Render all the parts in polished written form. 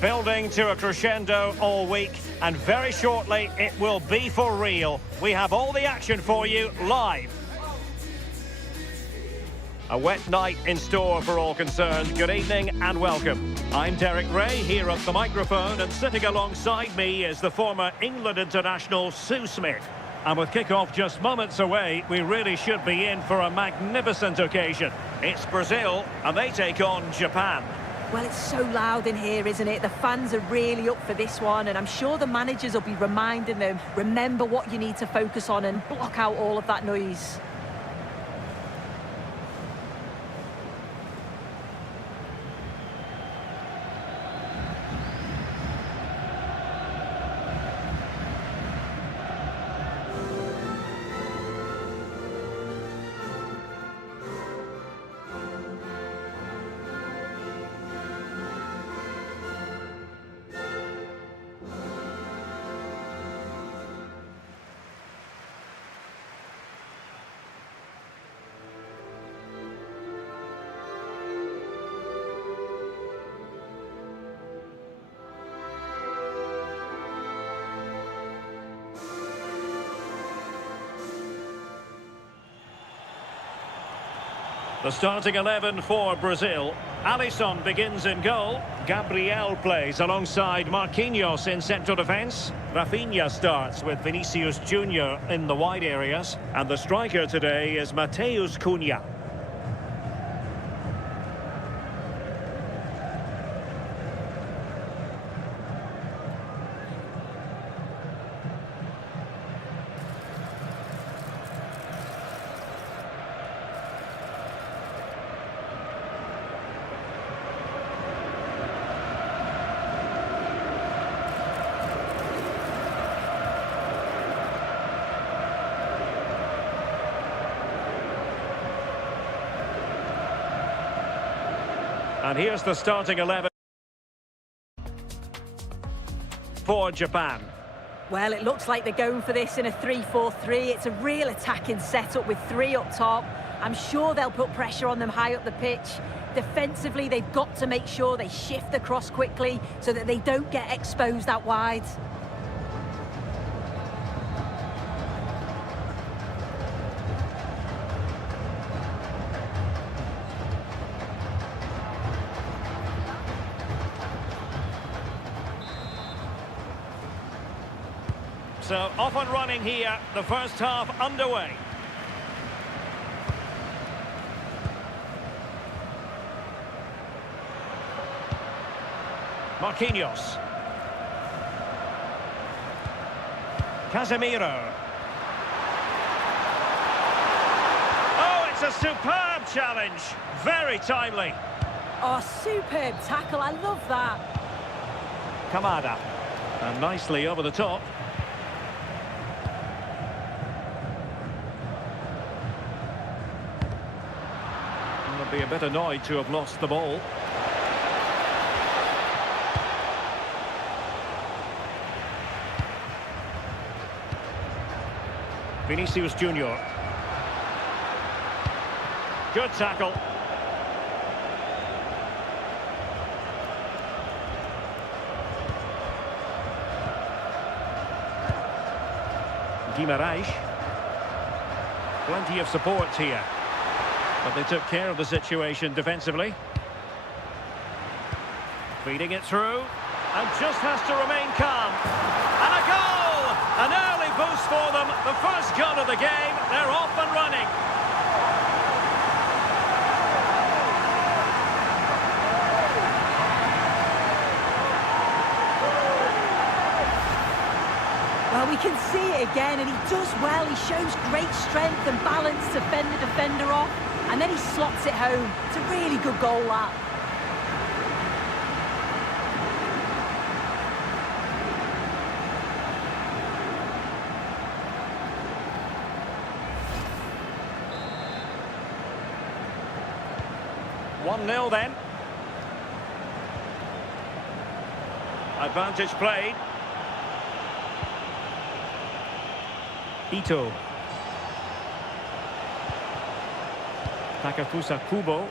Building to a crescendo all week, and very shortly it will be for real. We have all the action for you live. A wet night in store for all concerned. Good evening and welcome. I'm Derek Ray here at the microphone, and sitting alongside me is the former England international Sue Smith. And with kick-off just moments away, we really should be in for a magnificent occasion. It's Brazil, and they take on Japan. Well, it's so loud in here, isn't it? The fans are really up for this one, and I'm sure the managers will be reminding them, remember what you need to focus on and block out all of that noise. The starting 11 for Brazil. Alisson begins in goal. Gabriel plays alongside Marquinhos in central defence. Rafinha starts with Vinicius Junior in the wide areas. And the striker today is Matheus Cunha. And here's the starting 11 for Japan. Well, it looks like they're going for this in a 3-4-3. It's a real attacking setup with three up top. I'm sure they'll put pressure on them high up the pitch. Defensively, they've got to make sure they shift the cross quickly so that they don't get exposed out wide. So off and running here, the first half underway. Marquinhos. Casemiro. Oh, it's a superb challenge. Very timely. Oh, superb tackle. I love that. Kamada. And nicely over the top. Be a bit annoyed to have lost the ball. Vinicius Junior. Good tackle. Guimarães. Plenty of support here. But they took care of the situation defensively. Feeding it through. And just has to remain calm. And a goal! An early boost for them. The first goal of the game. They're off and running. Well, we can see it again, and he does well. He shows great strength and balance to fend the defender off. And then he slots it home. It's a really good goal, that. One 1-0 then. Advantage played. Ito. Takefusa Kubo.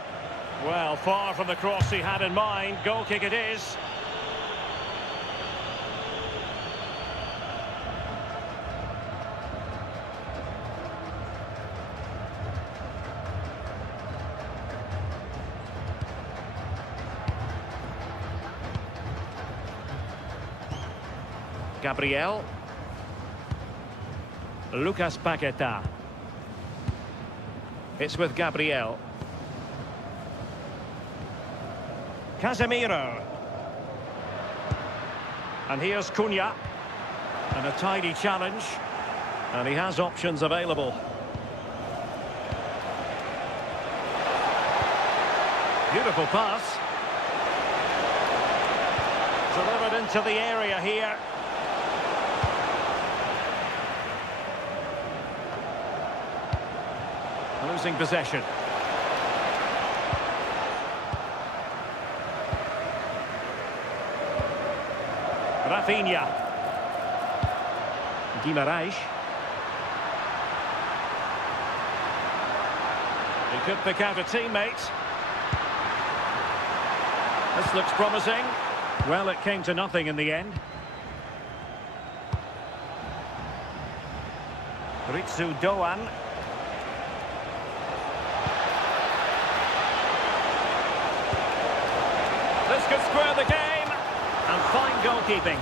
Well, far from the cross he had in mind. Goal kick it is. Gabriel. Lucas Paqueta. It's with Gabriel. Casemiro. And here's Cunha. And a tidy challenge. And he has options available. Beautiful pass. Delivered into the area here. Losing possession. Rafinha. Guimarães. He could pick out a teammate. This looks promising. Well, it came to nothing in the end. Ritsu Doan. This could square the game. And fine goalkeeping.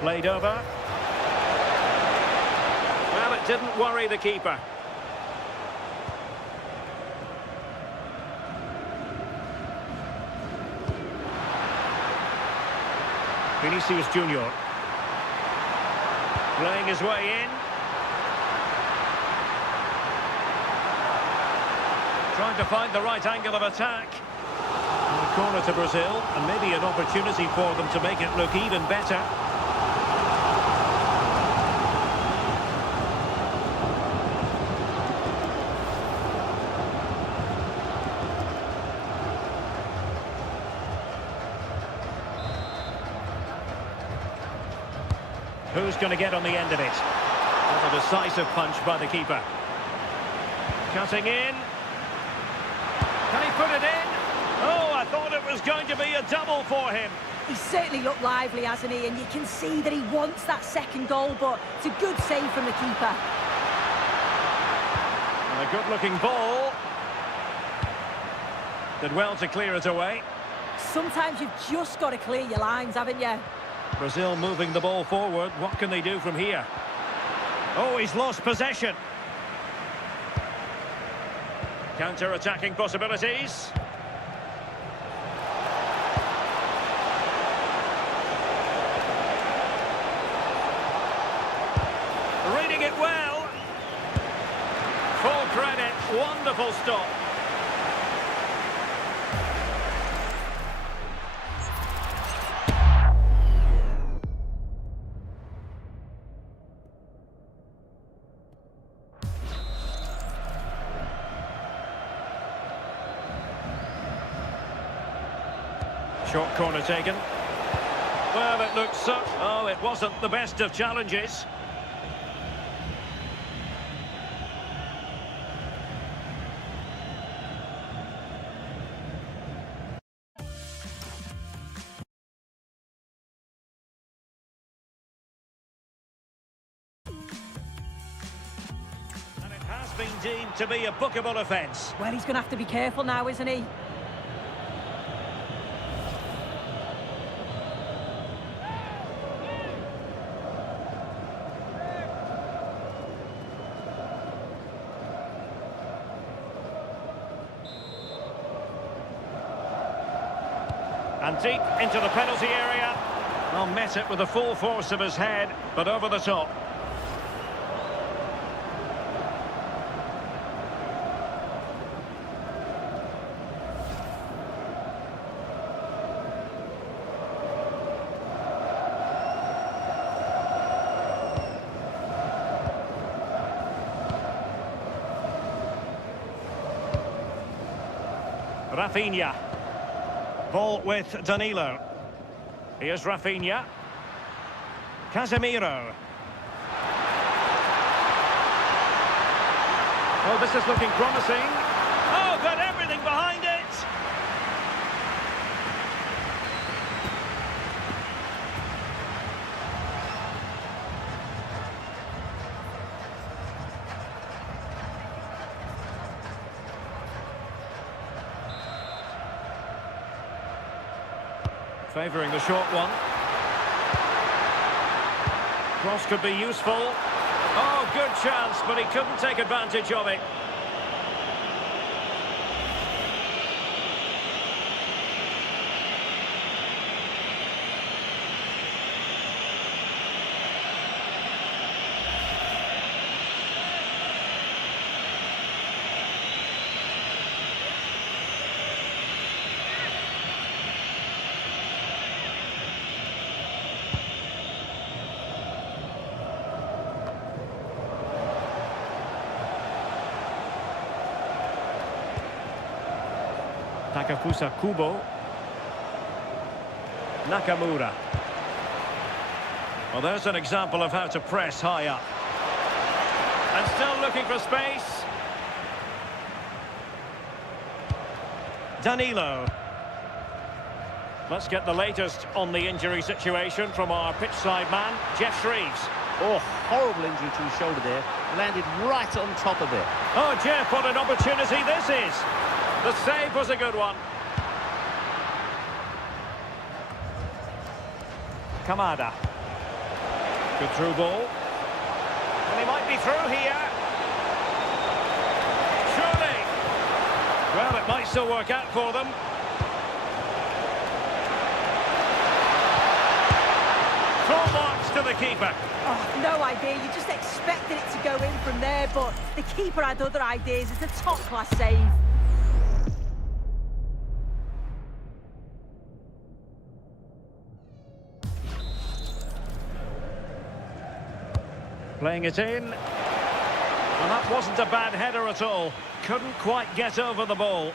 Played over. Well, it didn't worry the keeper. Vinicius Junior. Playing his way in. Trying to find the right angle of attack. And a corner to Brazil, and maybe an opportunity for them to make it look even better. Who's going to get on the end of it? That's a decisive punch by the keeper. Cutting in. Can he put it in? Oh, I thought it was going to be a double for him. He's certainly looked lively, hasn't he? And you can see that he wants that second goal, but it's a good save from the keeper. And a good-looking ball. Did well to clear it away. Sometimes you've just got to clear your lines, haven't you? Brazil moving the ball forward. What can they do from here? Oh, he's lost possession. Counter-attacking possibilities. Reading it well. Full credit. Wonderful stop. Short corner taken. Well, it looks so... Oh, it wasn't the best of challenges. And it has been deemed to be a bookable offence. Well, he's going to have to be careful now, isn't he? And deep into the penalty area. Well, met it with the full force of his head, but over the top. Rafinha. Ball with Danilo. Here's Rafinha. Casemiro. Oh, this is looking promising. Oh, got everything behind it. Favouring the short one. Cross could be useful. Oh, good chance, but he couldn't take advantage of it. Takafusa Kubo. Nakamura. Well, there's an example of how to press high up. And still looking for space. Danilo. Let's get the latest on the injury situation from our pitchside man, Geoff Shreeves. Oh, horrible injury to his shoulder there. Landed right on top of it. Oh, Jeff, what an opportunity this is. The save was a good one. Kamada. Good through ball. And he might be through here. Surely. Well, it might still work out for them. Full marks to the keeper. Oh, no idea. You just expected it to go in from there, but the keeper had other ideas. It's a top-class save. Playing it in. And that wasn't a bad header at all. Couldn't quite get over the ball.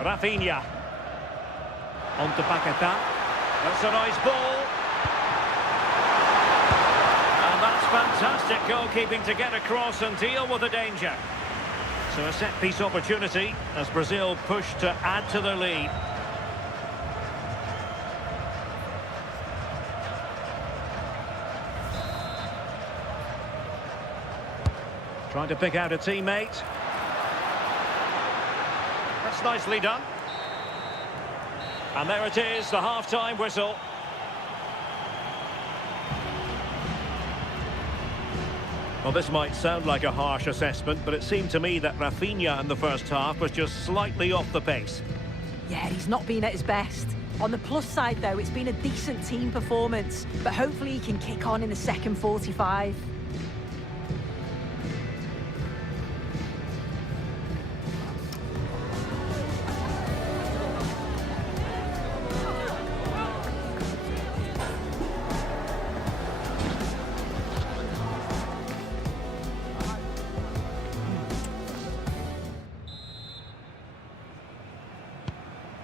Rafinha. On to Paquetá. That's a nice ball. And that's fantastic goalkeeping to get across and deal with the danger. So a set-piece opportunity as Brazil push to add to their lead. Trying to pick out a teammate. That's nicely done. And there it is, the half-time whistle. Well, this might sound like a harsh assessment, but it seemed to me that Rafinha in the first half was just slightly off the pace. Yeah, he's not been at his best. On the plus side, though, it's been a decent team performance, but hopefully he can kick on in the second 45.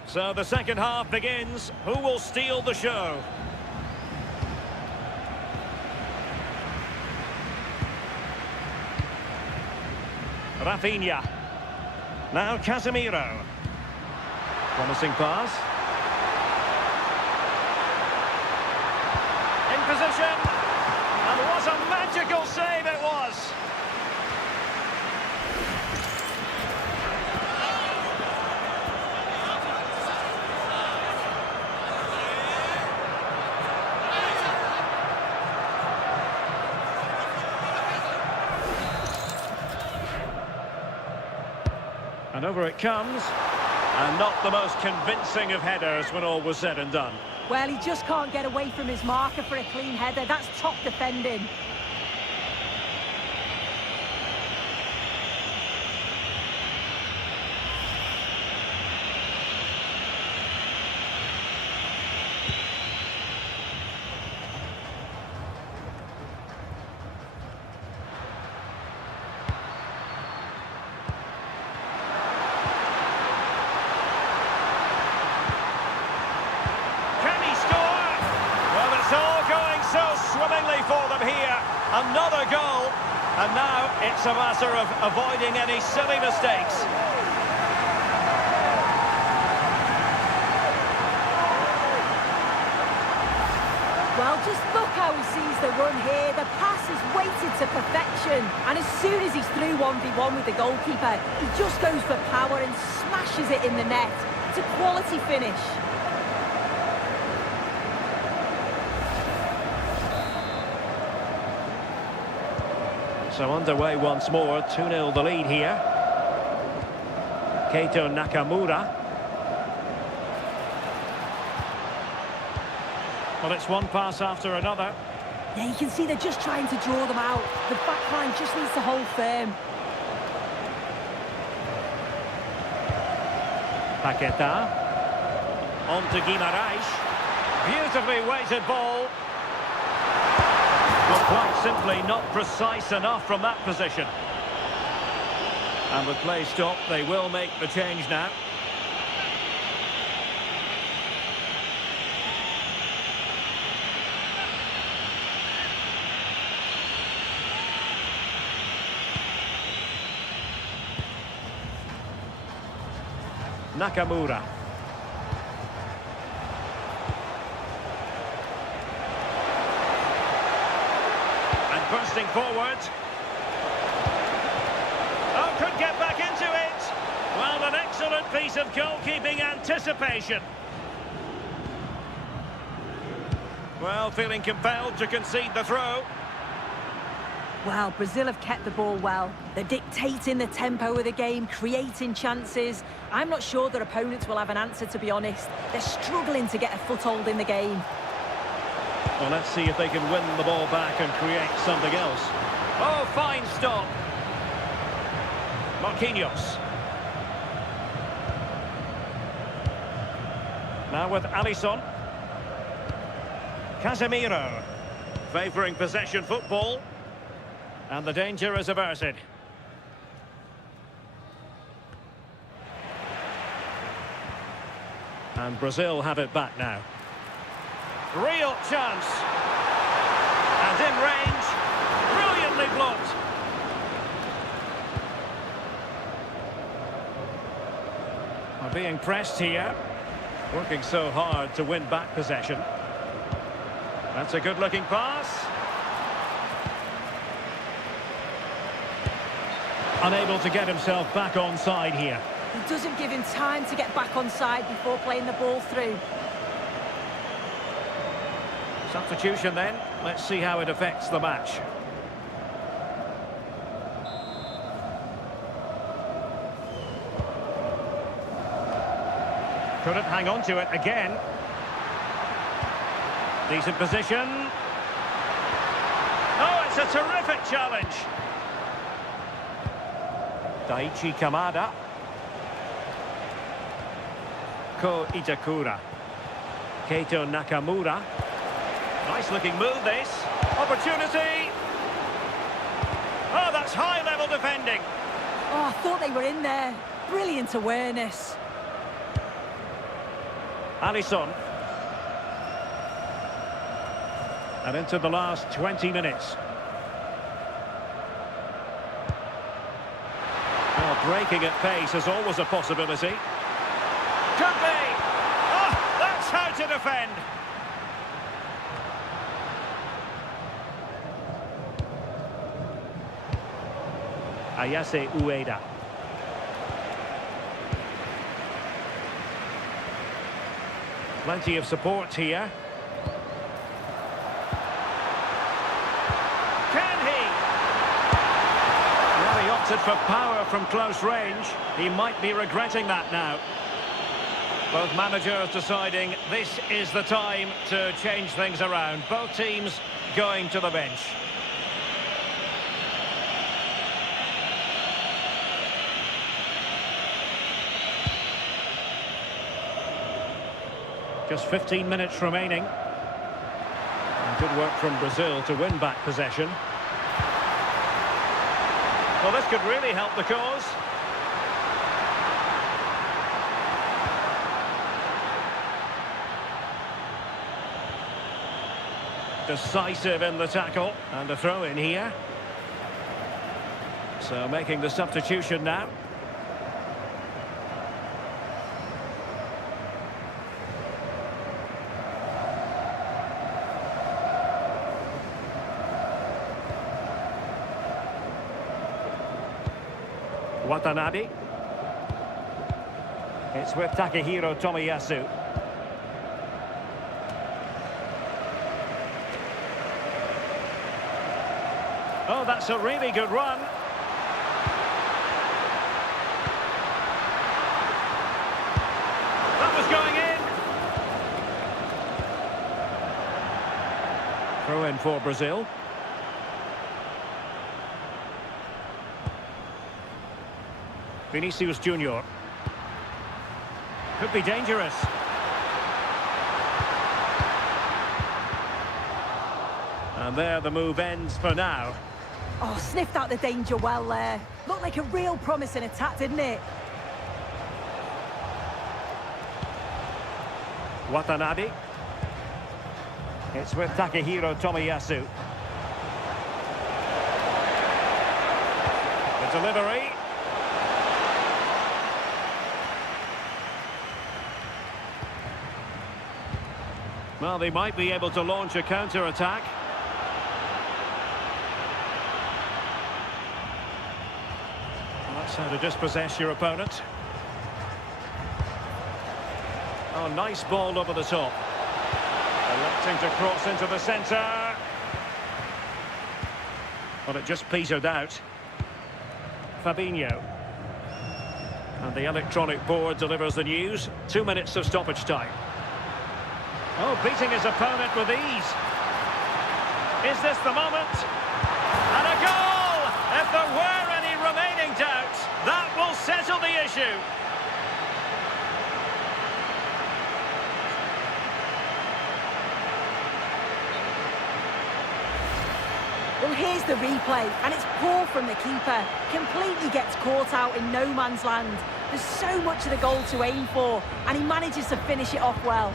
So the second half begins. Who will steal the show? Rafinha. Now Casemiro. Promising pass. In position. And what a magical save it was. And over it comes, and not the most convincing of headers when all was said and done. Well, he just can't get away from his marker for a clean header. That's top defending. Swimmingly for them here, another goal, and now it's a matter of avoiding any silly mistakes. Well, just look how he sees the run here. The pass is weighted to perfection. And as soon as he's through 1v1 with the goalkeeper, he just goes for power and smashes it in the net. It's a quality finish. So underway once more, 2-0 the lead here. Keito Nakamura. Well, it's one pass after another. Yeah, you can see they're just trying to draw them out. The back line just needs to hold firm. Paqueta. On to Guimaraes. Beautifully weighted ball. Well, quite simply not precise enough from that position. And with play stopped, they will make the change now. Nakamura. And bursting forward. Oh, could get back into it. Well, an excellent piece of goalkeeping anticipation. Well, feeling compelled to concede the throw. Well, Brazil have kept the ball well. They're dictating the tempo of the game, creating chances. I'm not sure their opponents will have an answer, to be honest. They're struggling to get a foothold in the game. Well, let's see if they can win the ball back and create something else. Oh, fine stop. Marquinhos. Now with Alisson. Casemiro. Favouring possession football. And the danger is averted. And Brazil have it back now. Real chance. And in range. Brilliantly blocked. Are being pressed here. Working so hard to win back possession. That's a good-looking pass. Unable to get himself back on side here. He doesn't give him time to get back on side before playing the ball through. Substitution then. Let's see how it affects the match. Couldn't hang on to it again. Decent position. Oh, it's a terrific challenge. Daichi Kamada. Ko Itakura. Keito Nakamura. Nice looking move this. Opportunity. Oh, that's high level defending. Oh, I thought they were in there. Brilliant awareness. Alisson. And into the last 20 minutes. Well, breaking at pace is always a possibility. Could be! Oh, that's how to defend! Ayase Ueda. Plenty of support here. He opted for power from close range. He might be regretting that now. Both managers deciding this is the time to change things around. Both teams going to the bench. Just 15 minutes remaining. And good work from Brazil to win back possession. Well, this could really help the cause. Decisive in the tackle. And a throw in here. So making the substitution now. Watanabe. It's with Takehiro Tomiyasu. Oh, that's a really good run. That was going in. Throw in for Brazil. Vinicius Junior. Could be dangerous. And there the move ends for now. Oh, sniffed out the danger well there. Looked like a real promising attack, didn't it? Watanabe. It's with Takehiro Tomiyasu. The delivery. Well, they might be able to launch a counter-attack. That's how to dispossess your opponent. Oh, nice ball over the top. Electing to cross into the centre. Well, it just petered out. Fabinho. And the electronic board delivers the news. 2 minutes of stoppage time. Oh, beating his opponent with ease. Is this the moment? And a goal! If there were any remaining doubts, that will settle the issue. Well, here's the replay, and it's poor from the keeper. Completely gets caught out in no man's land. There's so much of the goal to aim for, and he manages to finish it off well.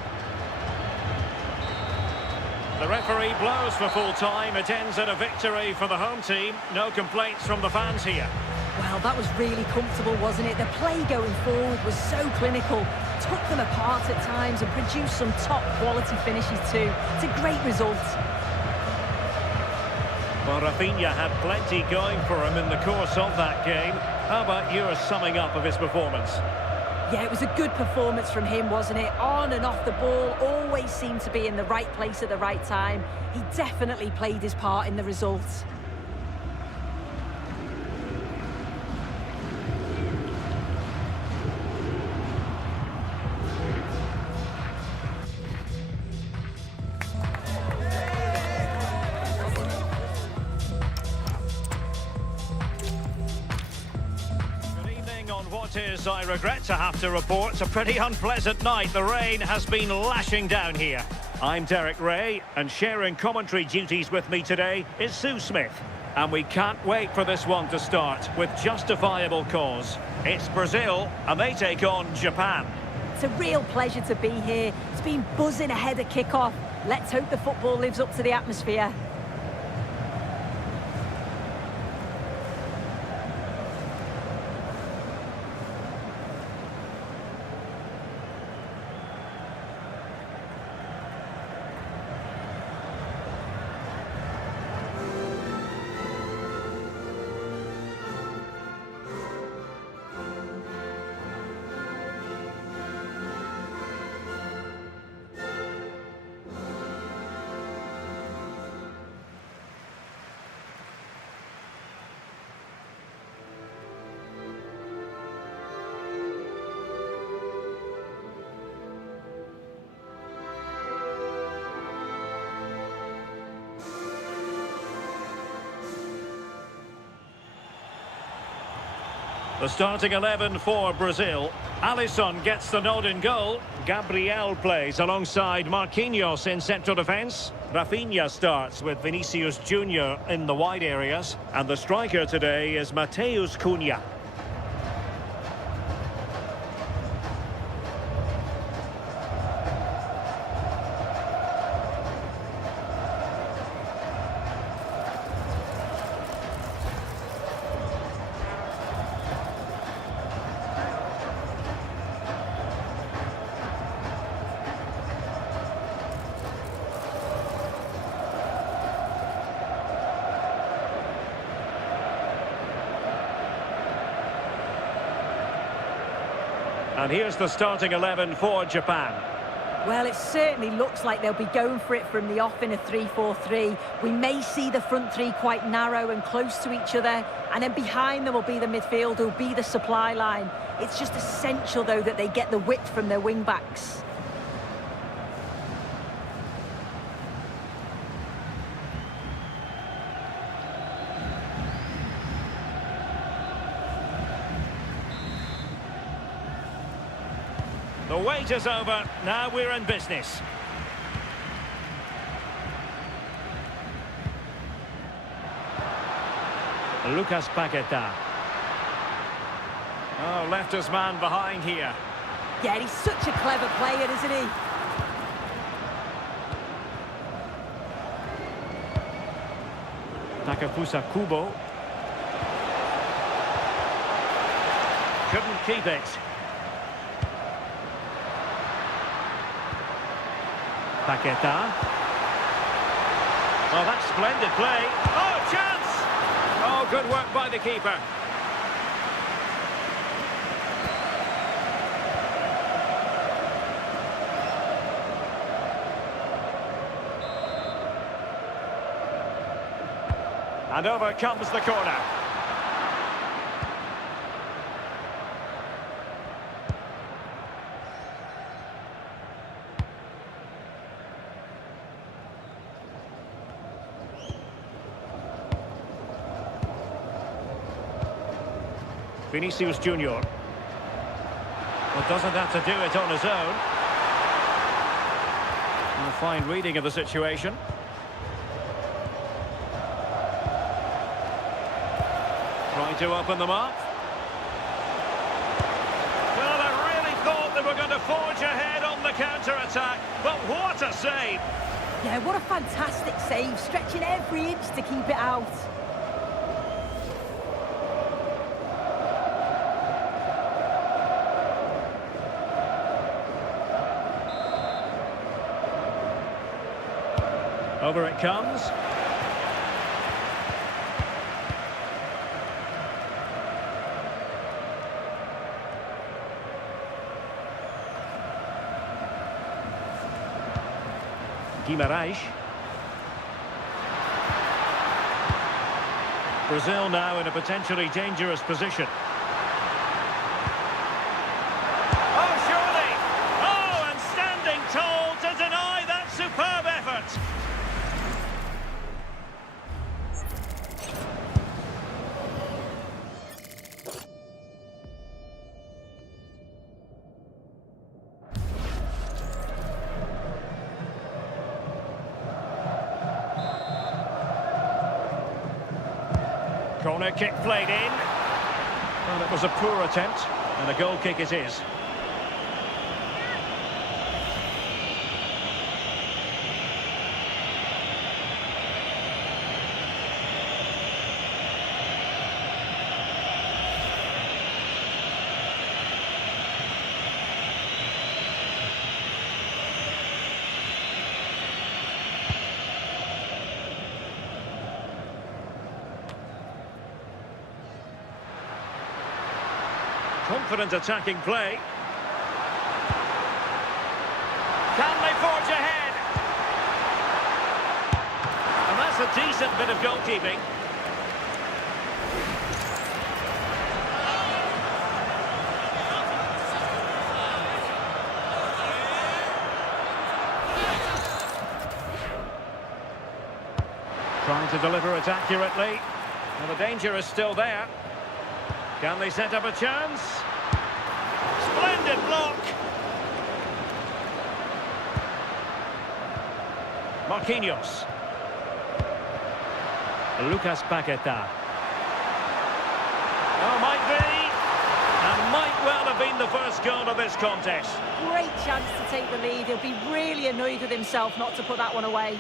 The referee blows for full time. It ends in a victory for the home team. No complaints from the fans here. Well, that was really comfortable, wasn't it? The play going forward was so clinical. Took them apart at times and produced some top-quality finishes too. It's a great result. Well, Rafinha had plenty going for him in the course of that game. How about your summing up of his performance? Yeah, it was a good performance from him, wasn't it? On and off the ball, always seemed to be in the right place at the right time. He definitely played his part in the results. Is, I regret to have to report, it's a pretty unpleasant night. The rain has been lashing down here. I'm Derek Ray, and sharing commentary duties with me today is Sue Smith. And we can't wait for this one to start, with justifiable cause. It's Brazil, and they take on Japan. It's a real pleasure to be here. It's been buzzing ahead of kick-off. Let's hope the football lives up to the atmosphere. The starting 11 for Brazil. Alisson gets the nod in goal. Gabriel plays alongside Marquinhos in central defence. Rafinha starts with Vinicius Junior in the wide areas. And the striker today is Matheus Cunha. And here's the starting 11 for Japan. Well, it certainly looks like they'll be going for it from the off in a 3-4-3. We may see the front three quite narrow and close to each other, and then behind them will be the midfield, will be the supply line. It's just essential, though, that they get the width from their wing-backs. The wait is over. Now we're in business. Lucas Paqueta. Oh, left his man behind here. Yeah, he's such a clever player, isn't he? Takefusa Kubo. Couldn't keep it. Paqueta. Oh, that's splendid play. Oh, chance! Oh, good work by the keeper. And over comes the corner. Vinicius Junior. Well, doesn't have to do it on his own. A fine reading of the situation. Trying to open them up. Well, I really thought they were going to forge ahead on the counter-attack, but what a save! Yeah, what a fantastic save, stretching every inch to keep it out. Over it comes. Guimarães. Brazil now in a potentially dangerous position. Oh, surely! Oh, and standing tall to deny that superb effort. Corner kick played in. Well, it was a poor attempt, and a goal kick it is. Confident attacking play. Can they forge ahead? And that's a decent bit of goalkeeping. Trying to deliver it accurately. Well, the danger is still there. Can they set up a chance? Splendid block. Marquinhos. Lucas Paqueta. Oh, might be. And might well have been the first goal of this contest. Great chance to take the lead. He'll be really annoyed with himself not to put that one away.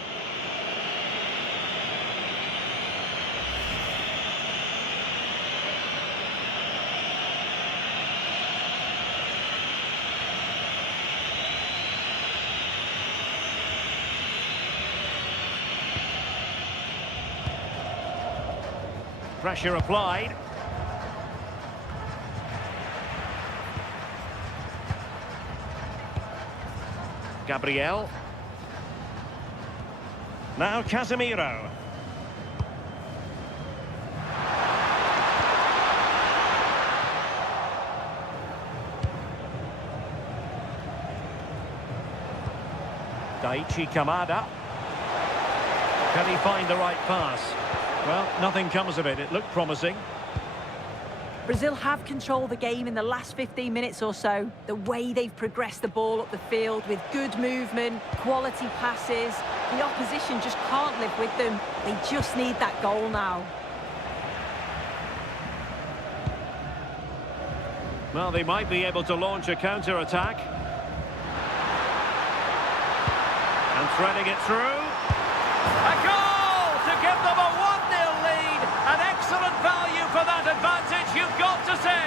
Pressure applied. Gabriel. Now Casemiro. Daichi Kamada. Can he find the right pass? Well, nothing comes of it. It looked promising. Brazil have controlled the game in the last 15 minutes or so. The way they've progressed the ball up the field with good movement, quality passes. The opposition just can't live with them. They just need that goal now. Well, they might be able to launch a counter-attack. And threading it through. A goal to give them a 1-0 lead. An excellent value for that advantage, you've got to say.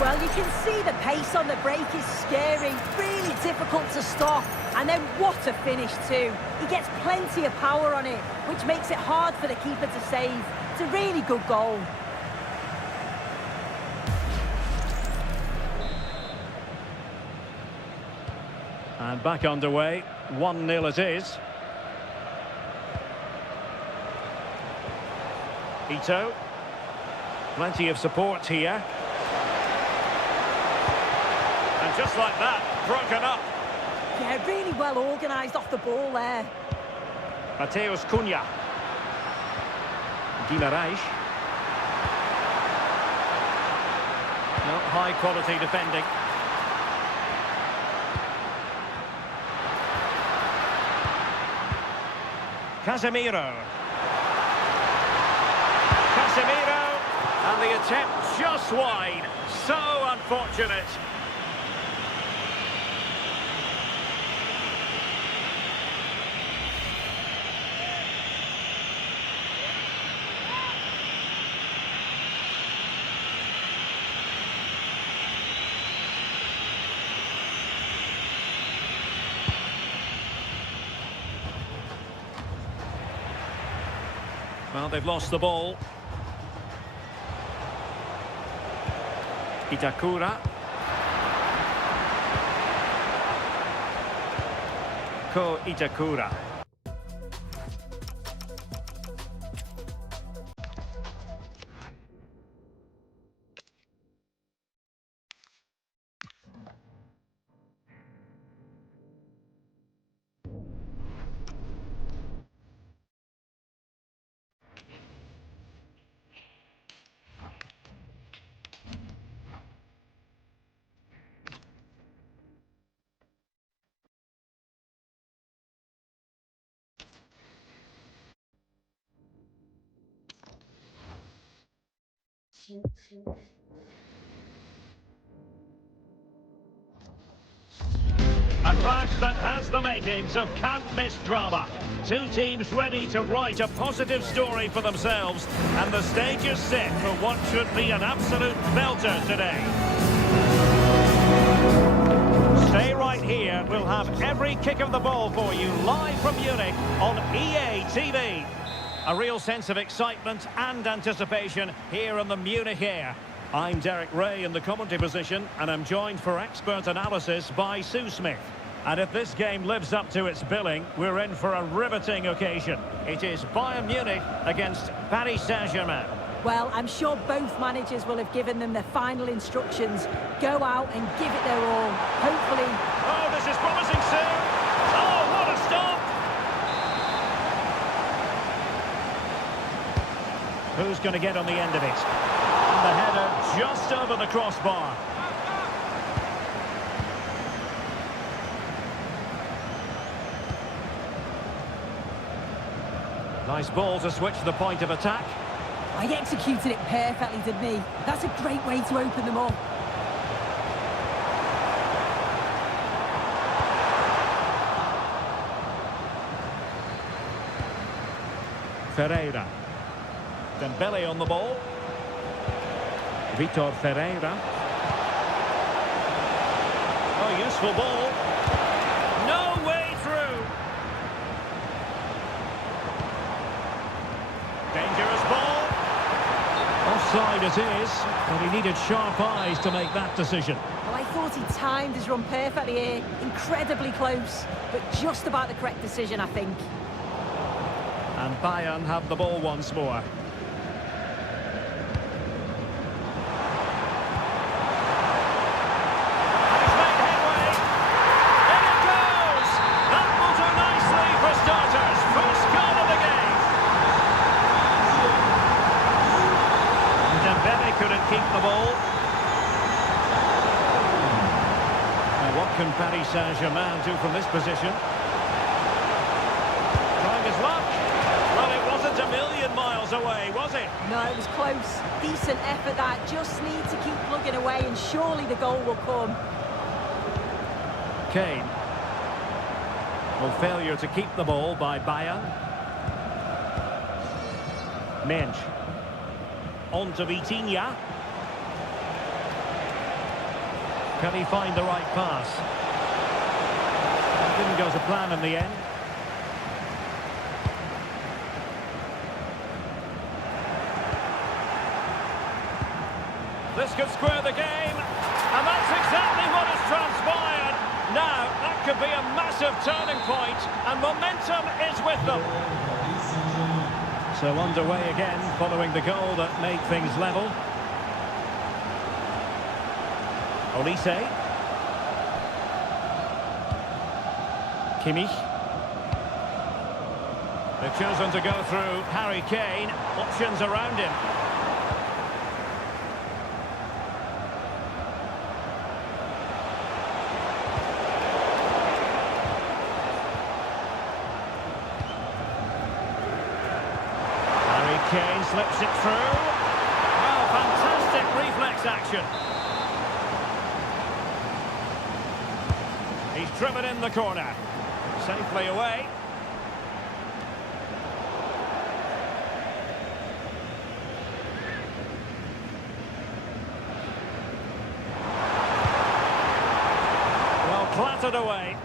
Well, you can see the pace on the break is scary, really difficult to stop. And then what a finish too. He gets plenty of power on it, which makes it hard for the keeper to save. It's a really good goal. And back underway, 1-0 it is. Ito. Plenty of support here. And just like that, broken up. Yeah, really well organised off the ball there. Mateus Cunha. Guimarães. No, high quality defending. Casemiro. Casemiro. And the attempt just wide. So unfortunate. Well, they've lost the ball. Itakura. Ko Itakura. A clash that has the makings of can't-miss drama. Two teams ready to write a positive story for themselves, and the stage is set for what should be an absolute belter today. Stay right here. We'll have every kick of the ball for you live from Munich on EA TV. A real sense of excitement and anticipation here in the Munich air. I'm Derek Ray in the commentary position, and I'm joined for expert analysis by Sue Smith. And if this game lives up to its billing, we're in for a riveting occasion. It is Bayern Munich against Paris Saint-Germain. Well, I'm sure both managers will have given them their final instructions. Go out and give it their all. Hopefully... Oh, this is promising, Sue! Oh, what a stop! Who's going to get on the end of it? And the header just over the crossbar. Nice ball to switch the point of attack. I executed it perfectly, didn't he? That's a great way to open them up. Ferreira. Dembele on the ball. Vitor Ferreira. Oh, useful ball. No way through. Dangerous ball. Offside it is, but he needed sharp eyes to make that decision. Well, I thought he timed his run perfectly here. Incredibly close, but just about the correct decision, I think. And Bayern have the ball once more. Couldn't keep the ball. Now what can Paris Saint-Germain do from this position? Trying his luck. Well, it wasn't a million miles away, was it? No, it was close. Decent effort that. Just need to keep plugging away and surely the goal will come. Kane. Well, failure to keep the ball by Bayern. Mensch. On to Vitinha. Can he find the right pass? Didn't go to plan in the end. This could square the game. And that's exactly what has transpired. Now, that could be a massive turning point, and momentum is with them. So underway again, following the goal that made things level. Olise. Kimmich. They've chosen to go through Harry Kane. Options around him. Kane slips it through. Well, fantastic reflex action. He's driven in the corner. Safely away. Well, clattered away.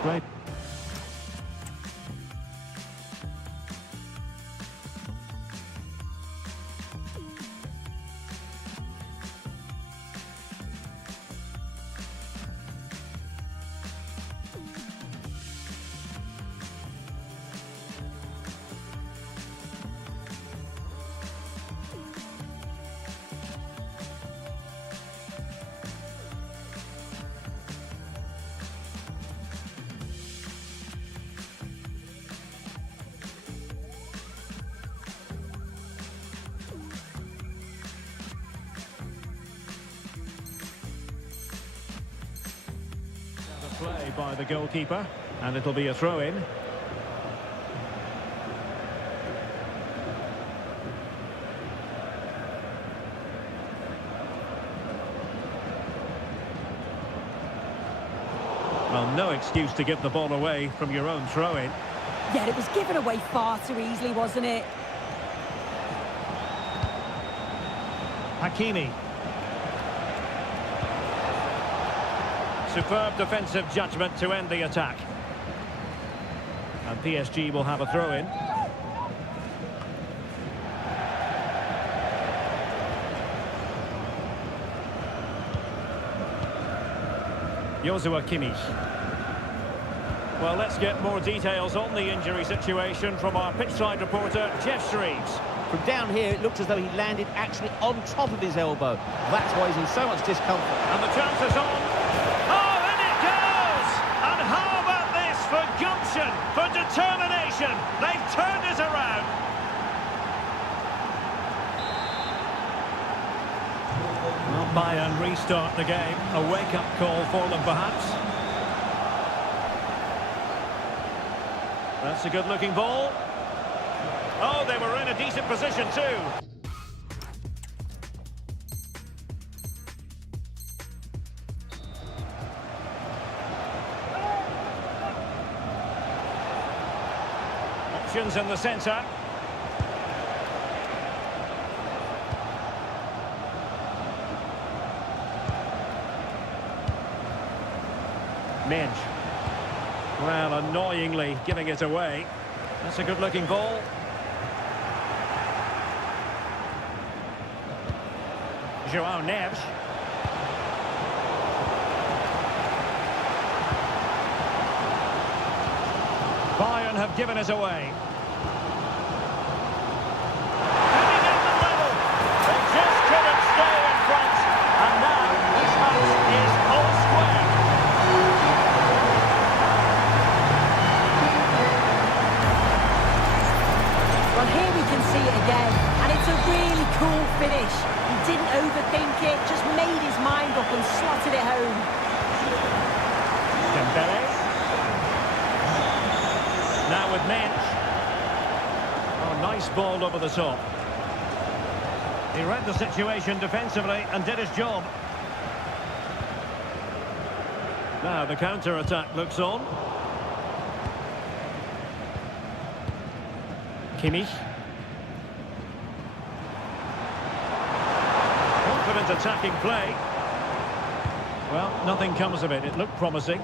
Great. Play by the goalkeeper, and it'll be a throw-in. Well, no excuse to give the ball away from your own throw-in. Yeah, it was given away far too easily, wasn't it? Hakimi. Superb defensive judgment to end the attack. And PSG will have a throw-in. Joshua Kimmich. Well, let's get more details on the injury situation from our pitchside reporter, Jeff Shreves. From down here, it looked as though he landed actually on top of his elbow. That's why he's in so much discomfort. And the chance is on. Oh, in it goes! And how about this for gumption, for determination? They've turned it around. Well, Bayern restart the game. A wake-up call for them, perhaps. That's a good-looking ball. Oh, they were in a decent position too. Options in the centre. Mensch. Well, annoyingly giving it away. That's a good-looking ball. João Neves. Bayern have given it away. Heading at the level. They just couldn't stay in front. And now this house is all square. Well, here we can see it again, and it's a really cool finish. He didn't overthink it, just made his mind up and slotted it home. Dembele. Now with Mensch. Oh, nice ball over the top. He read the situation defensively and did his job. Now the counter-attack looks on. Kimmich. Confident attacking play. Well, nothing comes of it. It looked promising.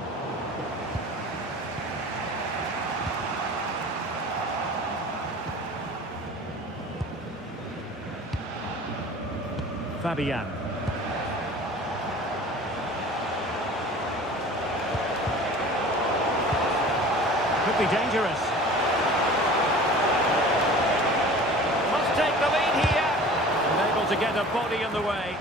Fabian. Could be dangerous. Must take the lead here. Unable to get a body in the way.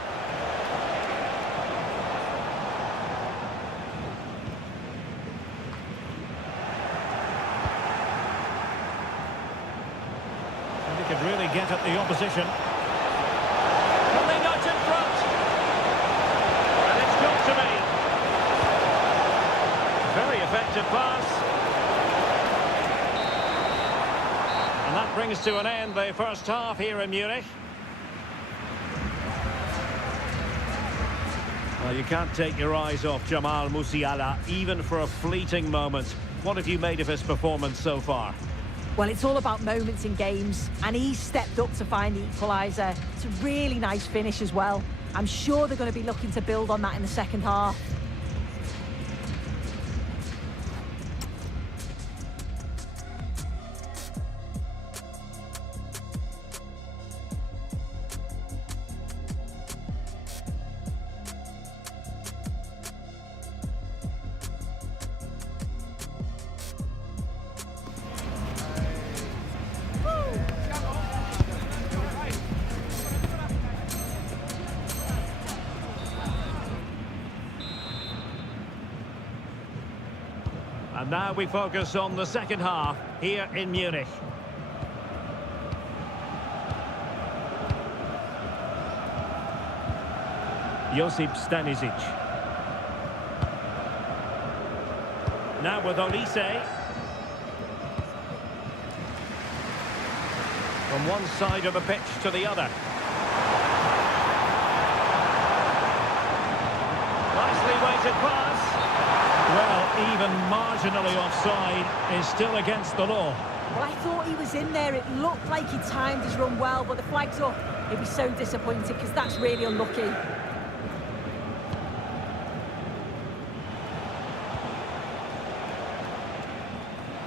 And he could really get at the opposition. Can they nudge in front? And it's got to be. Very effective pass. And that brings to an end the first half here in Munich. Well, you can't take your eyes off Jamal Musiala, even for a fleeting moment. What have you made of his performance so far? Well, it's all about moments in games, and he stepped up to find the equaliser. It's a really nice finish as well. I'm sure they're going to be looking to build on that in the second half. And now we focus on the second half here in Munich. Josip Stanisic. Now with Olise. From one side of the pitch to the other. Nicely weighted pass. Well, even marginally offside is still against the law. Well, I thought he was in there. It looked like he timed his run well, but the flag's up. He'll be so disappointed because that's really unlucky.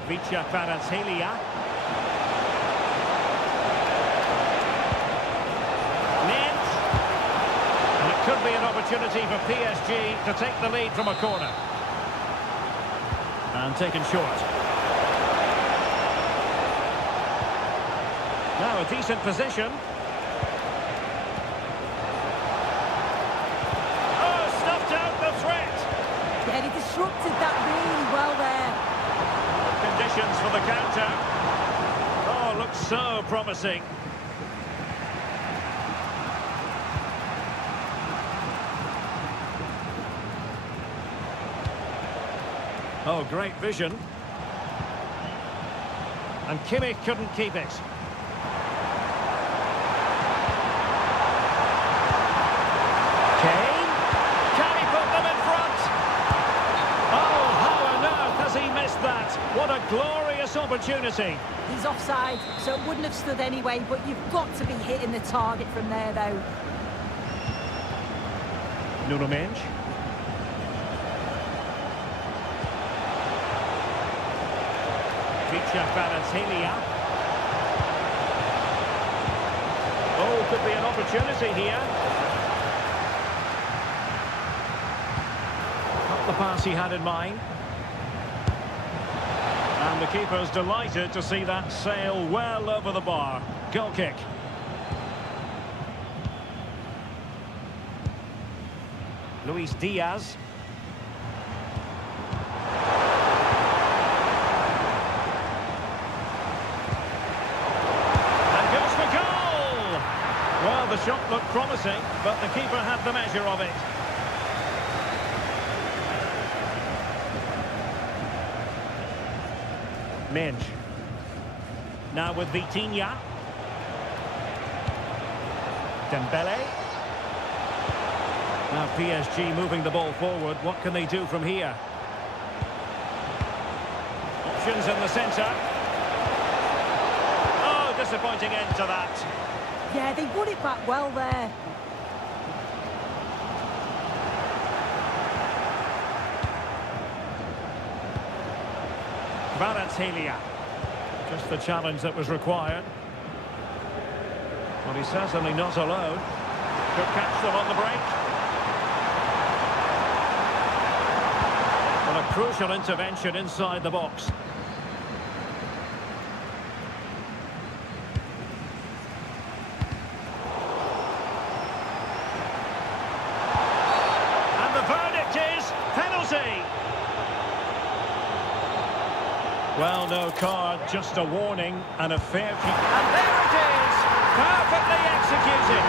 Vicha Kvaratskhelia. Mensch. And it could be an opportunity for PSG to take the lead from a corner. And taken short. Now a decent position. Oh, snuffed out the threat. Yeah, he disrupted that really well there. Conditions for the counter. Oh, looks so promising. Oh, great vision. And Kimmich couldn't keep it. Kane? Can he put them in front? Oh, how on earth has he missed that? What a glorious opportunity. He's offside, so it wouldn't have stood anyway, but you've got to be hitting the target from there, though. Nuno Mensch. Vicha Kvaratskhelia. Oh, could be an opportunity here. Not the pass he had in mind. And the keeper's delighted to see that sail well over the bar. Goal kick. Luis Diaz. And goes for goal! Well, the shot looked promising, but the keeper had the measure of it. Minge. Now with Vitinha. Dembele. Now PSG moving the ball forward. What can they do from here? Options in the centre. Oh, disappointing end to that. Yeah, they won it back well there. Kvaratskhelia. Just the challenge that was required. Well, he's certainly not alone. Could catch them on the break. Well, a crucial intervention inside the box. And the verdict is penalty. Well, no card, just a warning and a fair kick. And there it is! Perfectly executed!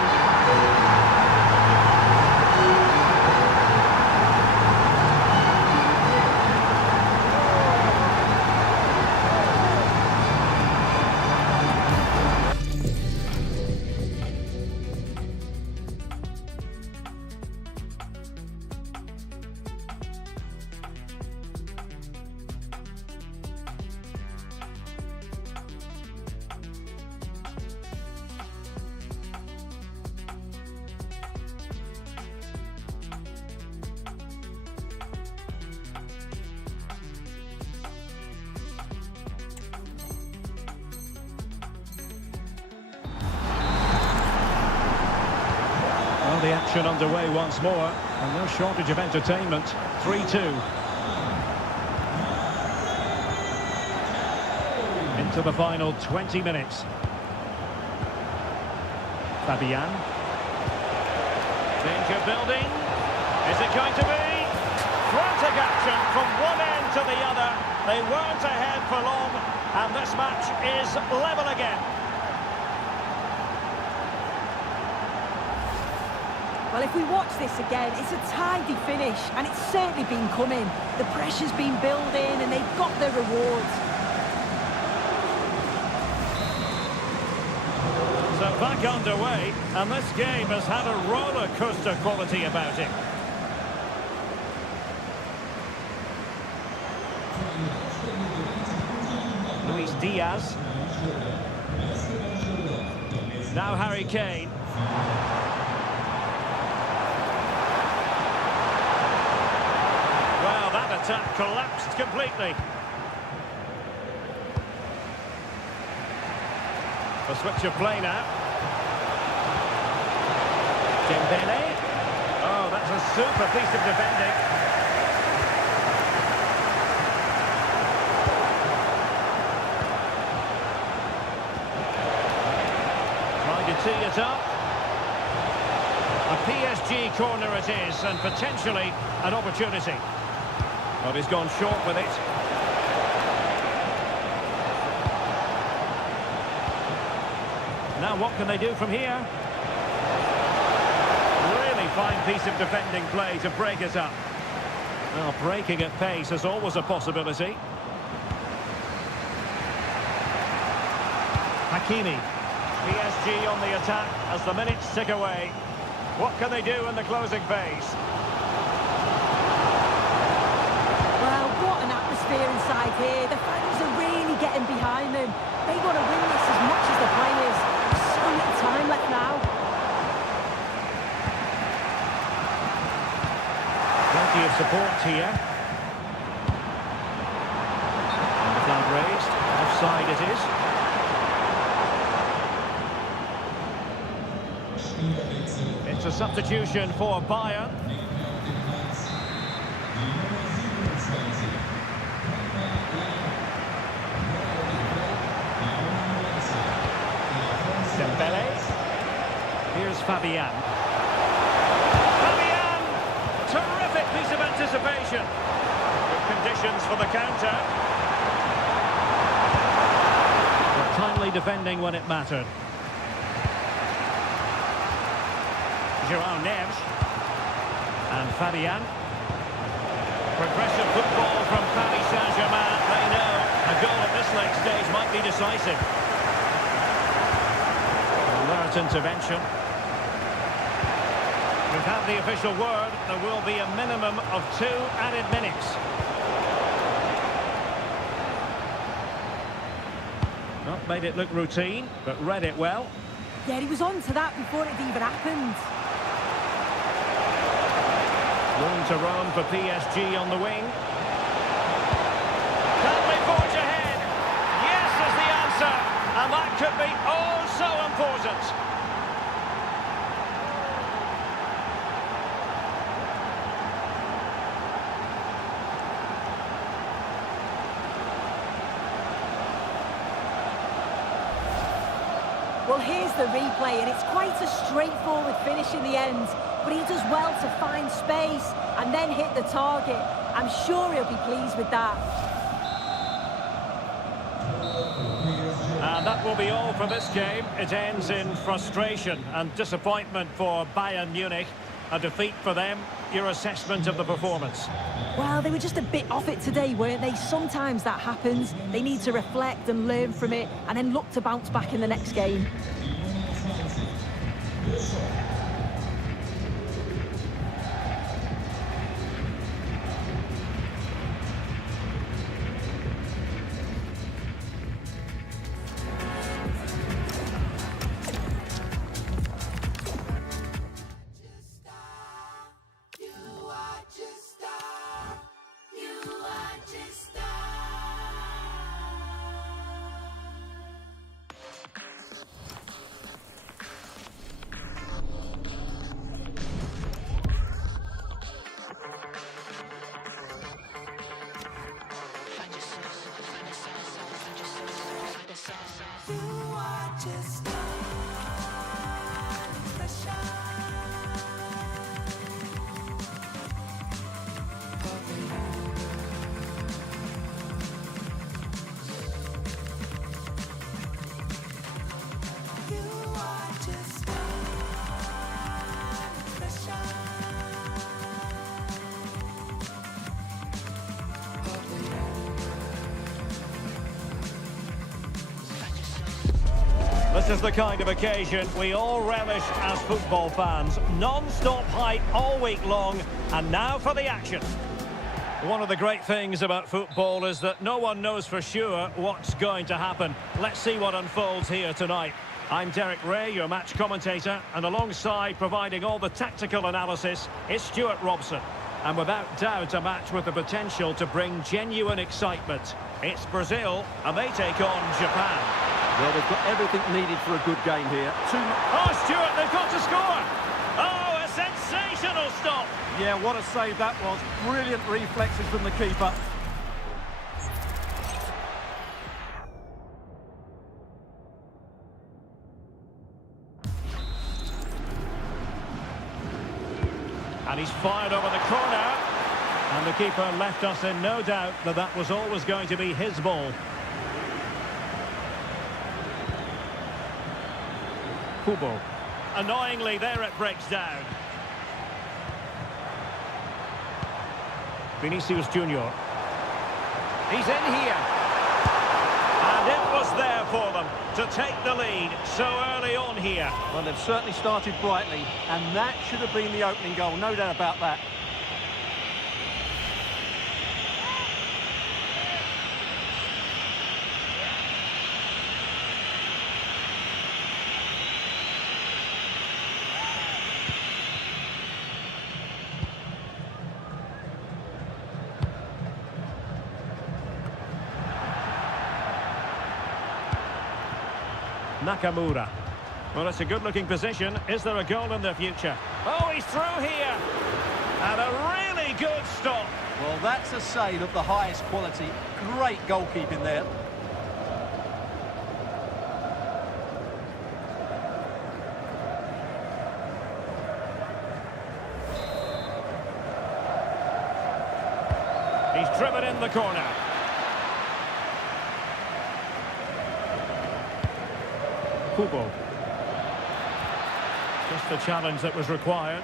Well, the action underway once more, and no shortage of entertainment. 3-2. Into the final 20 minutes. Fabian. Danger building. Is it going to be? Frantic action from one end to the other. They weren't ahead for long, and this match is level again. Well, if we watch this again, it's a tidy finish, and it's certainly been coming. The pressure's been building, and they've got their rewards. So back underway, and this game has had a roller coaster quality about it. Luis Diaz. Now Harry Kane. Well, that attack collapsed completely. A switch of play now. Dembele. Oh, that's a super piece of defending. Trying to tee it up. A PSG corner it is, and potentially an opportunity. But he's gone short with it. Now what can they do from here? Really fine piece of defending play to break it up. Well, breaking at pace is always a possibility. Hakimi. PSG on the attack as the minutes tick away. What can they do in the closing phase? Well, what an atmosphere inside here. The fans are really getting behind them. They want to win this as much as the players. There's so little time left now. Plenty of support here. And the flag raised. Offside it is. It's a substitution for Bayern. Dembele. Here's Fabian. Fabian! Terrific piece of anticipation. Good conditions for the counter. But timely defending when it mattered. João Neves. And Fabian. Progressive football from Paris Saint-Germain. They know a goal at this late stage might be decisive. Alert intervention. We've had the official word. There will be a minimum of 2 added minutes. Not made it look routine, but read it well. Yeah, he was on to that before it even happened. Room to roam for PSG on the wing. Can they forge ahead? Yes is the answer. And that could be oh so important. Well, here's the replay, and it's quite a straightforward finish in the end. But he does well to find space and then hit the target. I'm sure he'll be pleased with that. And that will be all for this game. It ends in frustration and disappointment for Bayern Munich. A defeat for them. Your assessment of the performance? Well, they were just a bit off it today, weren't they? Sometimes that happens. They need to reflect and learn from it and then look to bounce back in the next game. This is the kind of occasion we all relish as football fans. Non-stop hype all week long, and now for the action. One of the great things about football is that no one knows for sure what's going to happen. Let's see what unfolds here tonight. I'm Derek Ray, your match commentator, and alongside providing all the tactical analysis is Stuart Robson. And without doubt, a match with the potential to bring genuine excitement. It's Brazil, and they take on Japan. Well, they've got everything needed for a good game here. Oh, Stuart, they've got to score! Oh, a sensational stop! Yeah, what a save that was. Brilliant reflexes from the keeper. And he's fired over the corner. And the keeper left us in no doubt that that was always going to be his ball. Kubo. Annoyingly, there it breaks down. Vinicius Junior. He's in here. And it was there for them to take the lead so early on here. Well, they've certainly started brightly, and that should have been the opening goal, no doubt about that. Nakamura. Well, it's a good-looking position. Is there a goal in the future? Oh, he's through here. And a really good stop. Well, that's a save of the highest quality. Great goalkeeping there. He's driven in the corner. Kubo. Just the challenge that was required.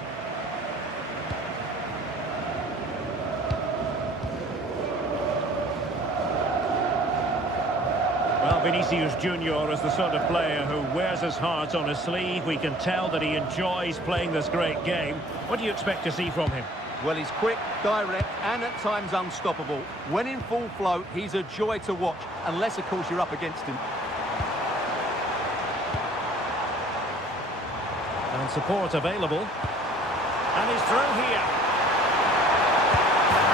Well, Vinicius Junior is the sort of player who wears his heart on his sleeve. We can tell that he enjoys playing this great game. What do you expect to see from him? Well, he's quick, direct, and at times unstoppable. When in full flow, he's a joy to watch, unless, of course, you're up against him. And support available. And he's through here.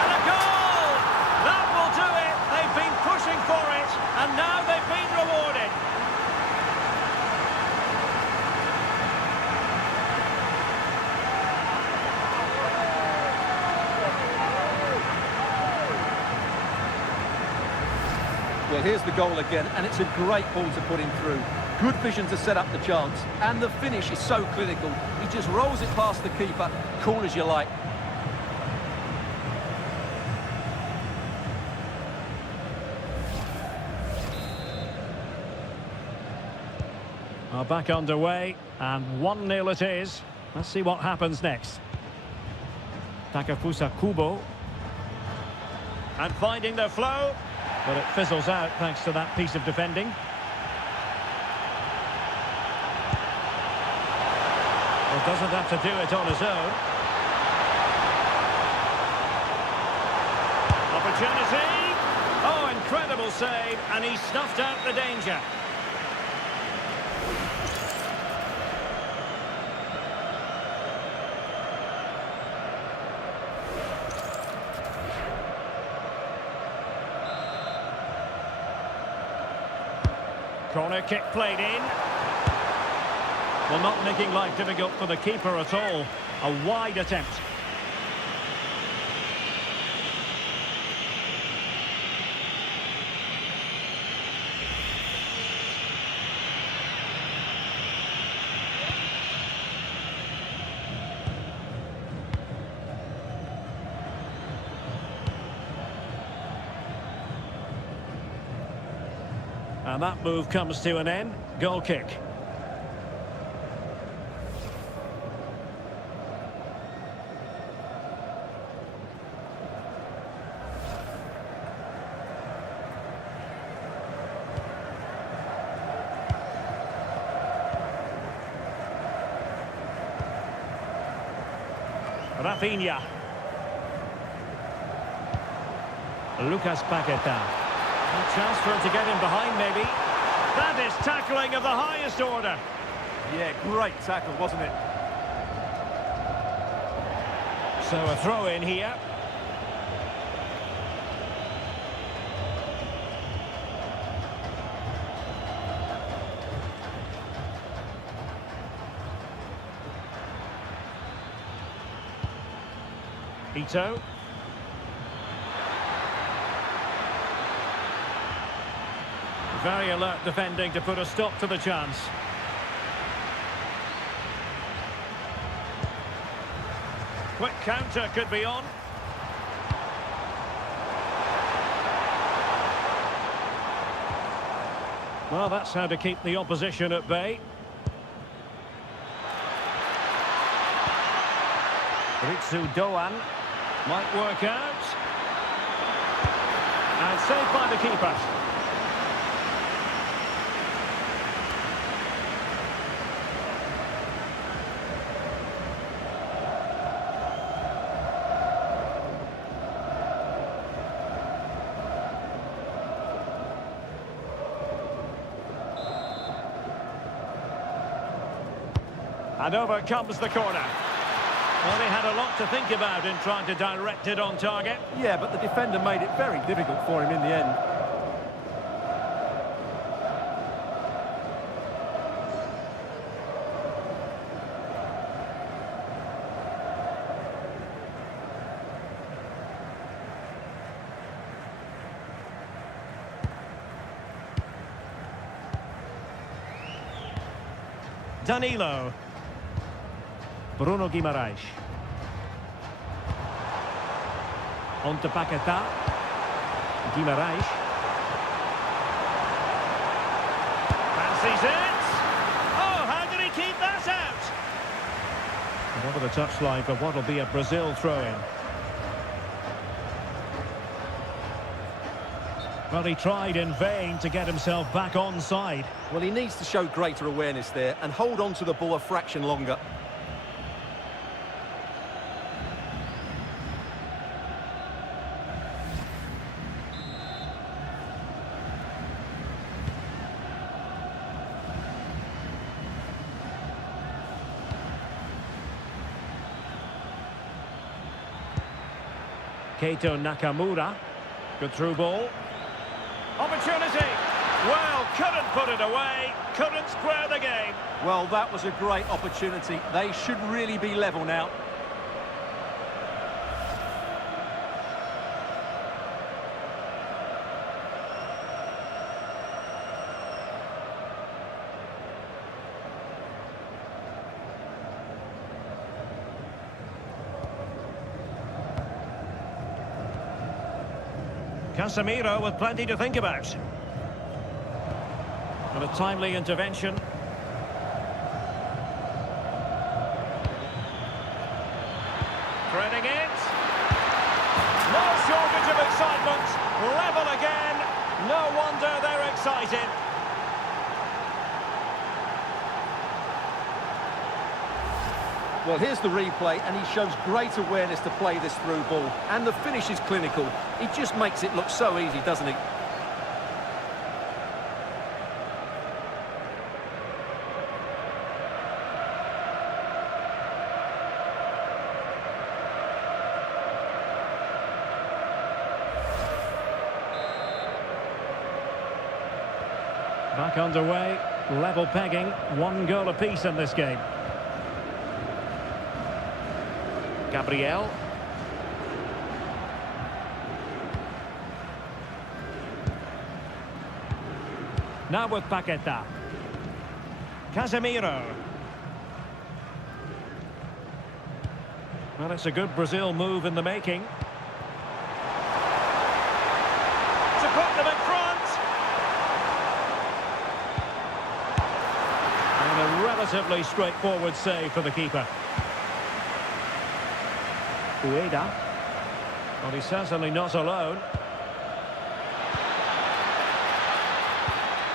And a goal! That will do it. They've been pushing for it, and now they've been rewarded. Well, here's the goal again, and it's a great ball to put him through. Good vision to set up the chance, and the finish is so clinical. He just rolls it past the keeper, cool as you like. Are back underway, and 1-0 it is. Let's see what happens next. Takefusa Kubo. And finding their flow, but it fizzles out thanks to that piece of defending. Well, doesn't have to do it on his own. Opportunity! Oh, incredible save, and he snuffed out the danger. Corner kick played in. Well, not making life difficult for the keeper at all. A wide attempt. And that move comes to an end. Goal kick. Rafinha. Lucas Paqueta. A chance for him to get in behind, maybe. That is tackling of the highest order. Yeah, great tackle, wasn't it? So a throw in here. Ito. Very alert defending to put a stop to the chance. Quick counter could be on. Well, that's how to keep the opposition at bay. Ritsu Doan might work out. And saved by the keeper. And over comes the corner. Well, they had a lot to think about in trying to direct it on target. Yeah, but the defender made it very difficult for him in the end. Danilo. Bruno Guimaraes. On to Paquetá. Guimaraes. Fancies it. Oh, how did he keep that out? And over the touchline for what will be a Brazil throw-in. Well, he tried in vain to get himself back onside. Well, he needs to show greater awareness there and hold on to the ball a fraction longer. Keito Nakamura. Good through ball. Opportunity. Well, couldn't put it away. Couldn't square the game. Well, that was a great opportunity. They should really be level now. Casemiro with plenty to think about. And a timely intervention. Threading it. No shortage of excitement. Level again. No wonder they're excited. Well, here's the replay, and he shows great awareness to play this through ball. And the finish is clinical. He just makes it look so easy, doesn't he? Back underway. Level pegging. 1 goal apiece in this game. Gabriel. Now with Paquetá. Casemiro. Well, it's a good Brazil move in the making. To put them in front. And a relatively straightforward save for the keeper. Ueda. Well, he's certainly not alone.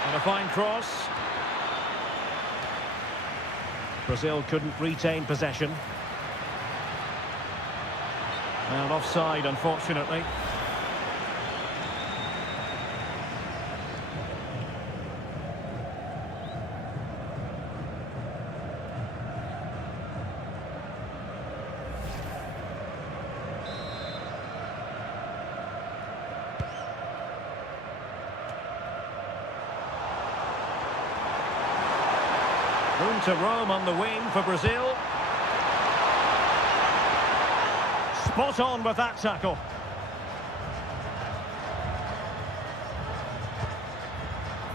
And a fine cross. Brazil couldn't retain possession. And offside, unfortunately. Room to roam on the wing for Brazil. Spot on with that tackle.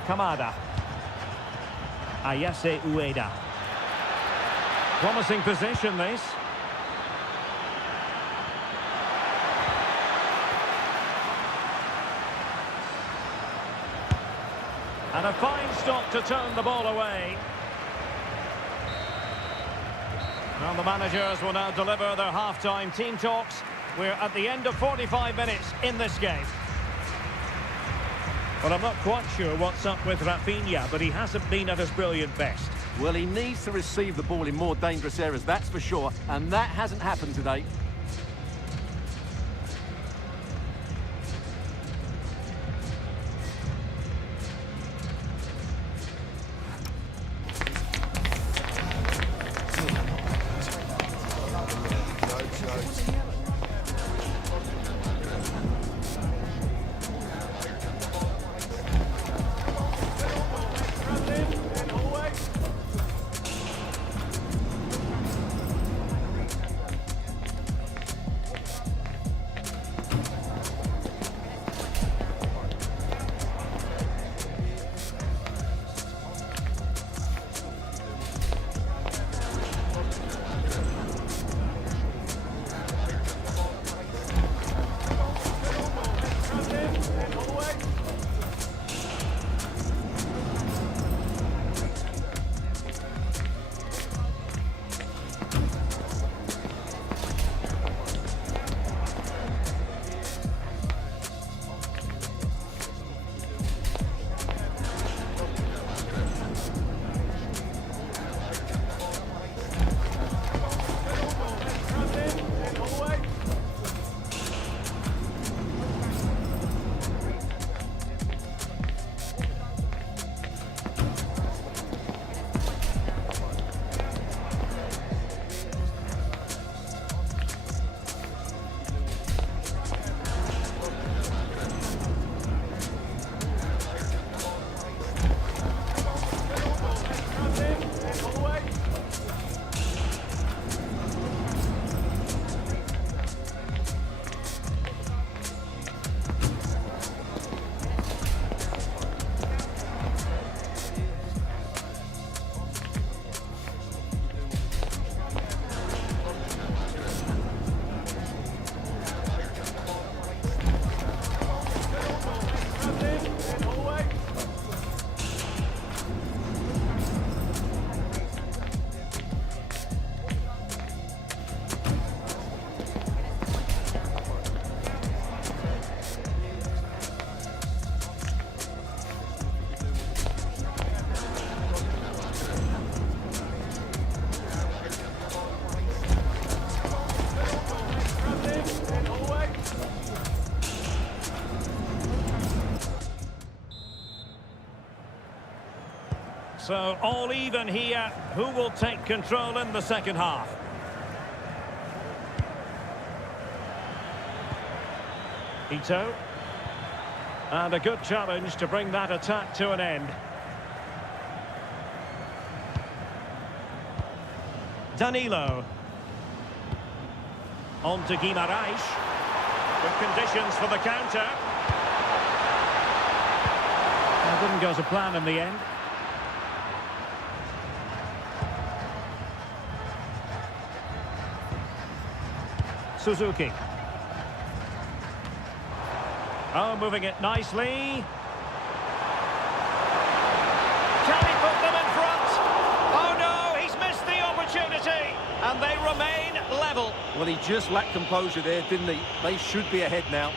Kamada. Ayase Ueda. Promising position, this. And a fine stop to turn the ball away. Well, the managers will now deliver their half-time team talks. We're at the end of 45 minutes in this game. Well, I'm not quite sure what's up with Rafinha, but he hasn't been at his brilliant best. Well, he needs to receive the ball in more dangerous areas, that's for sure, and that hasn't happened today. So, all even here. Who will take control in the second half? Ito. And a good challenge to bring that attack to an end. Danilo. On to Guimaraes. With conditions for the counter. It didn't go to plan in the end. Suzuki. Oh, moving it nicely. Can he put them in front? Oh no, he's missed the opportunity. And they remain level. Well, he just lacked composure there, didn't he? They should be ahead now.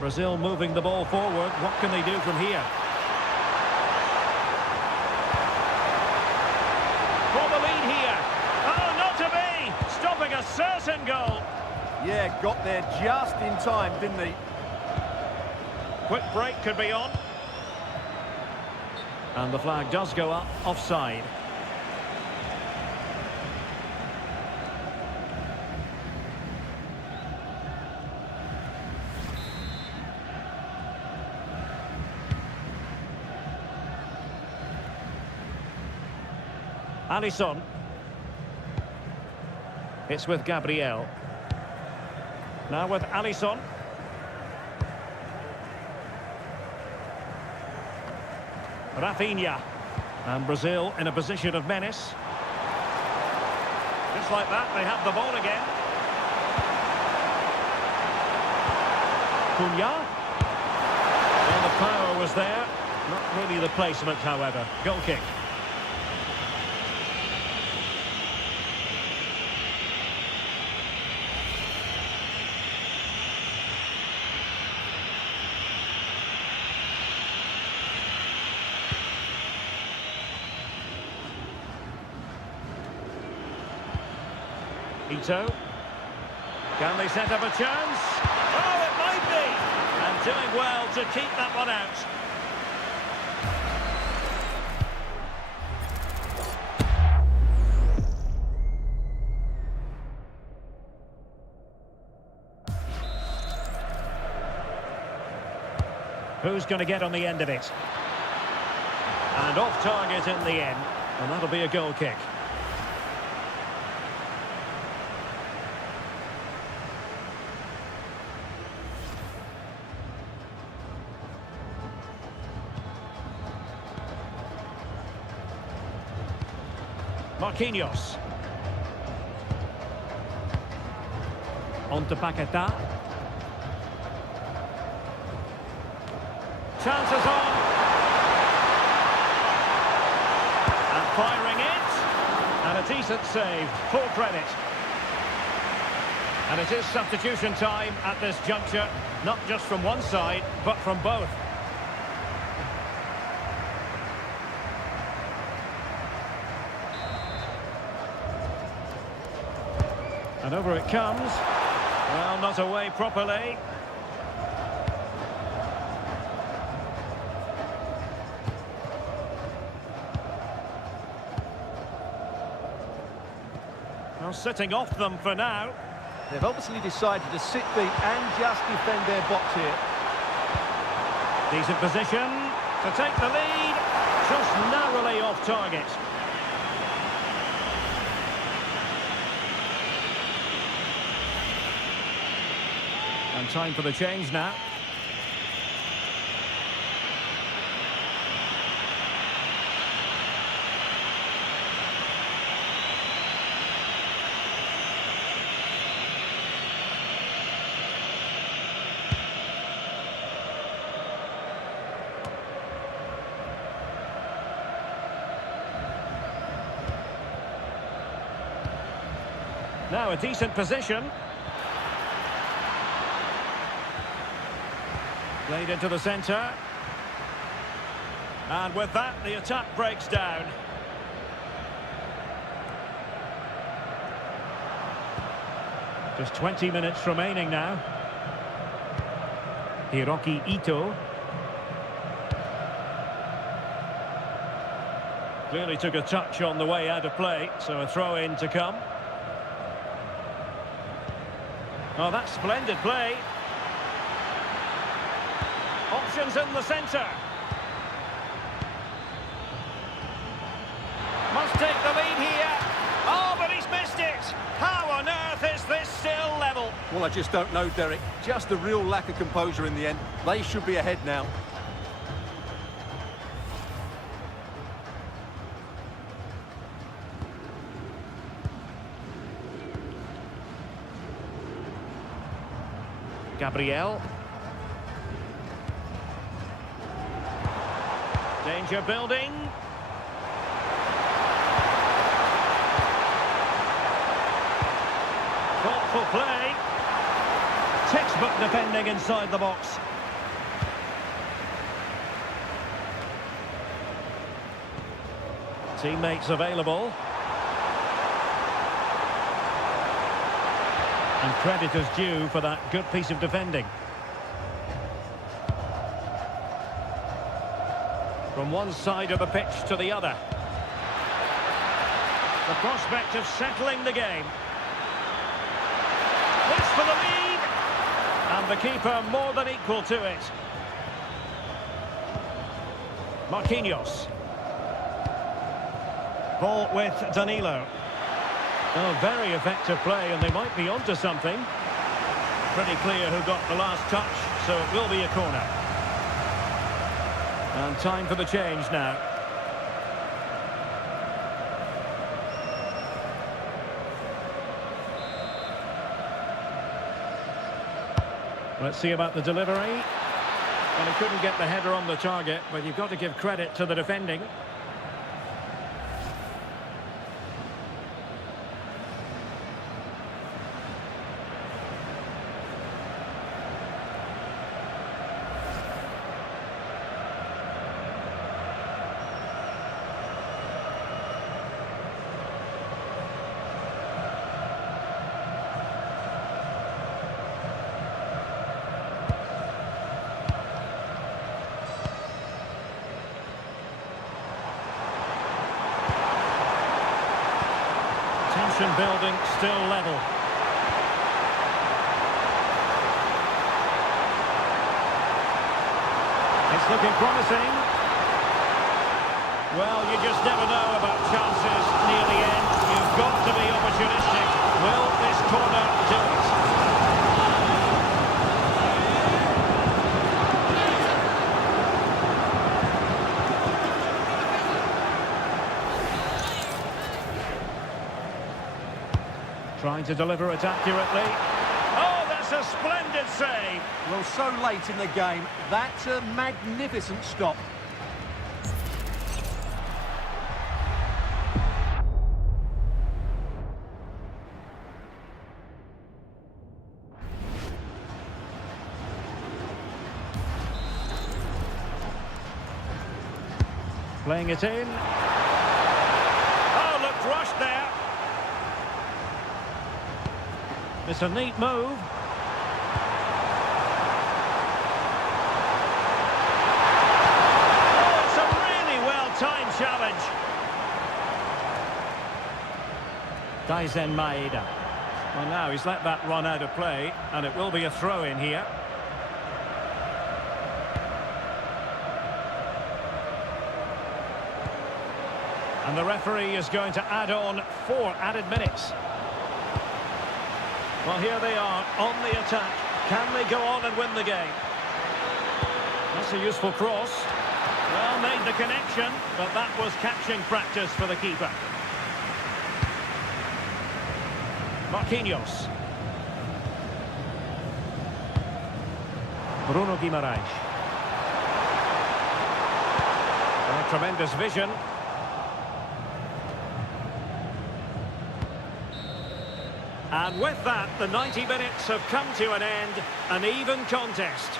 Brazil moving the ball forward. What can they do from here? For the lead here. Oh, not to be! Stopping a certain goal. Yeah, got there just in time, didn't he? Quick break could be on. And the flag does go up, offside. Alisson. It's with Gabriel. Now with Alisson. Rafinha. And Brazil in a position of menace. Just like that, they have the ball again. Cunha. Well, the power was there. Not really the placement, however. Goal kick. Ito. Can they set up a chance? Oh, it might be! And doing well to keep that one out. Who's going to get on the end of it? And off target in the end. And that'll be a goal kick. Marquinhos. On to Paquetá. Chances on. And firing it. And a decent save. Full credit. And it is substitution time at this juncture. Not just from one side, but from both. And over it comes. Well, not away properly. Well, sitting off them for now. They've obviously decided to sit deep and just defend their box here. Decent position to take the lead. Just narrowly way off target. And time for the change now. Now a decent position. Played into the centre. And with that, the attack breaks down. Just 20 minutes remaining now. Hiroki Ito. Clearly took a touch on the way out of play, so a throw-in to come. Oh, that's splendid play. Options in the centre. Must take the lead here. Oh, but he's missed it. How on earth is this still level? Well, I just don't know, Derek. Just a real lack of composure in the end. They should be ahead now. Gabriel. Danger building. Thoughtful play. Textbook defending inside the box. Teammates available. And credit is due for that good piece of defending. From one side of the pitch to the other. The prospect of settling the game. This for the lead. And the keeper more than equal to it. Marquinhos. Ball with Danilo. Oh, very effective play, and they might be onto something. Pretty clear who got the last touch, so it will be a corner. And time for the change now. Let's see about the delivery. Well, he couldn't get the header on the target, but you've got to give credit to the defending. Tension building, still level. It's looking promising. Well, you just never know about chances near the end. You've got to be opportunistic. Will this corner do it? Trying to deliver it accurately. Oh, that's a splendid save. Well, so late in the game, that's a magnificent stop. Playing it in. Oh, looked rushed there. It's a neat move. Oh, it's a really well-timed challenge. Daizen Maeda. Well, now he's let that run out of play, and it will be a throw-in here. And the referee is going to add on 4 added minutes. Well, here they are on the attack. Can they go on and win the game? That's a useful cross. Well, made the connection, but that was catching practice for the keeper. Marquinhos. Bruno Guimaraes. Oh, tremendous vision. And with that, the 90 minutes have come to an end. An even contest.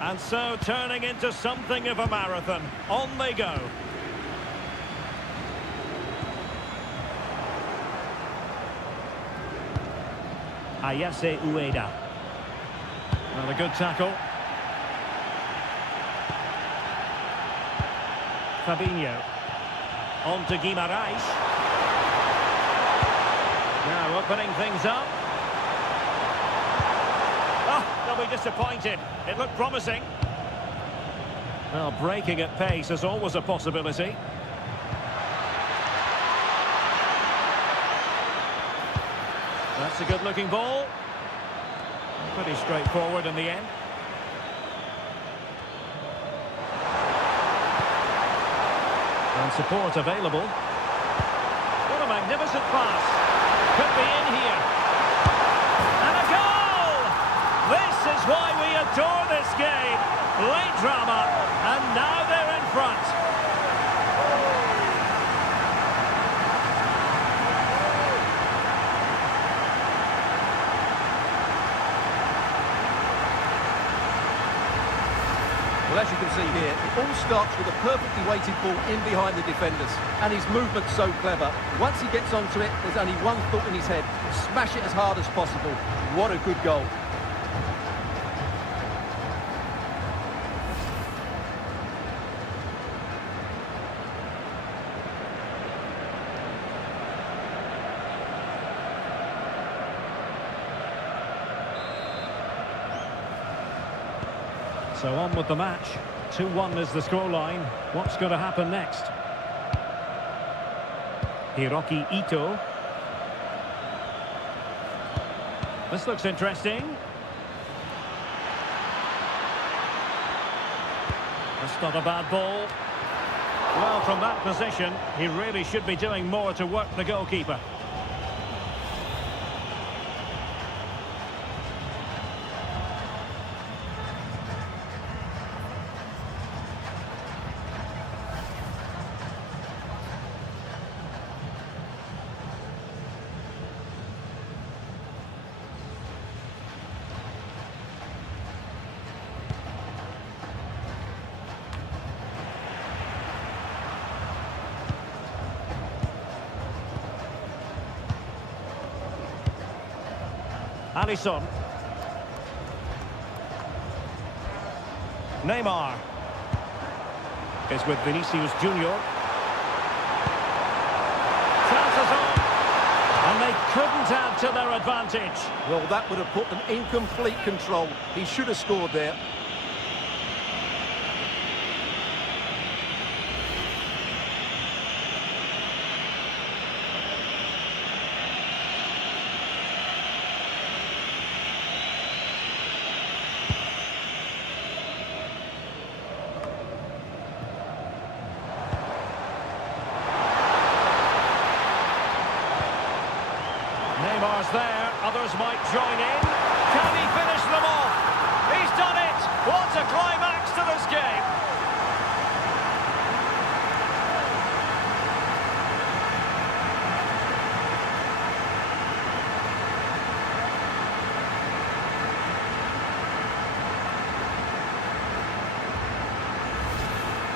And so turning into something of a marathon. On they go. Ayase Ueda. Well, a good tackle. Fabinho. On to Guimaraes. Now opening things up. Oh, they'll be disappointed. It looked promising. Well, breaking at pace is always a possibility. That's a good-looking ball. Pretty straightforward in the end. And support available. What a magnificent pass. Could be in here. And a goal! This is why we adore this game. Late drama, and now they're in front. Well, as you can see here, it all starts with a perfectly weighted ball in behind the defenders. And his movement's so clever. Once he gets onto it, there's only one thought in his head. Smash it as hard as possible. What a good goal. So on with the match. 2-1 is the scoreline. What's going to happen next? Hiroki Ito. This looks interesting. That's not a bad ball. Well, from that position, he really should be doing more to work the goalkeeper. Alisson. Neymar is with Vinicius Junior. Chances on, and they couldn't add to their advantage. Well, that would have put them in complete control. He should have scored there. Neymar's there, others might join in. Can he finish them off? He's done it! What a climax to this game!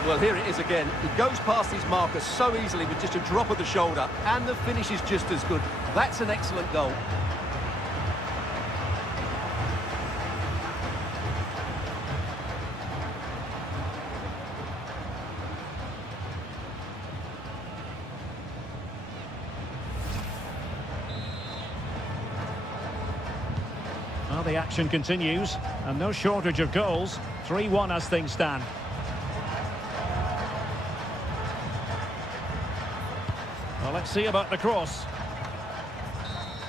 Well, here it is again. He goes past his marker so easily with just a drop of the shoulder, and the finish is just as good. That's an excellent goal. the action continues, and no shortage of goals. 3-1 as things stand. Well, let's see about the cross.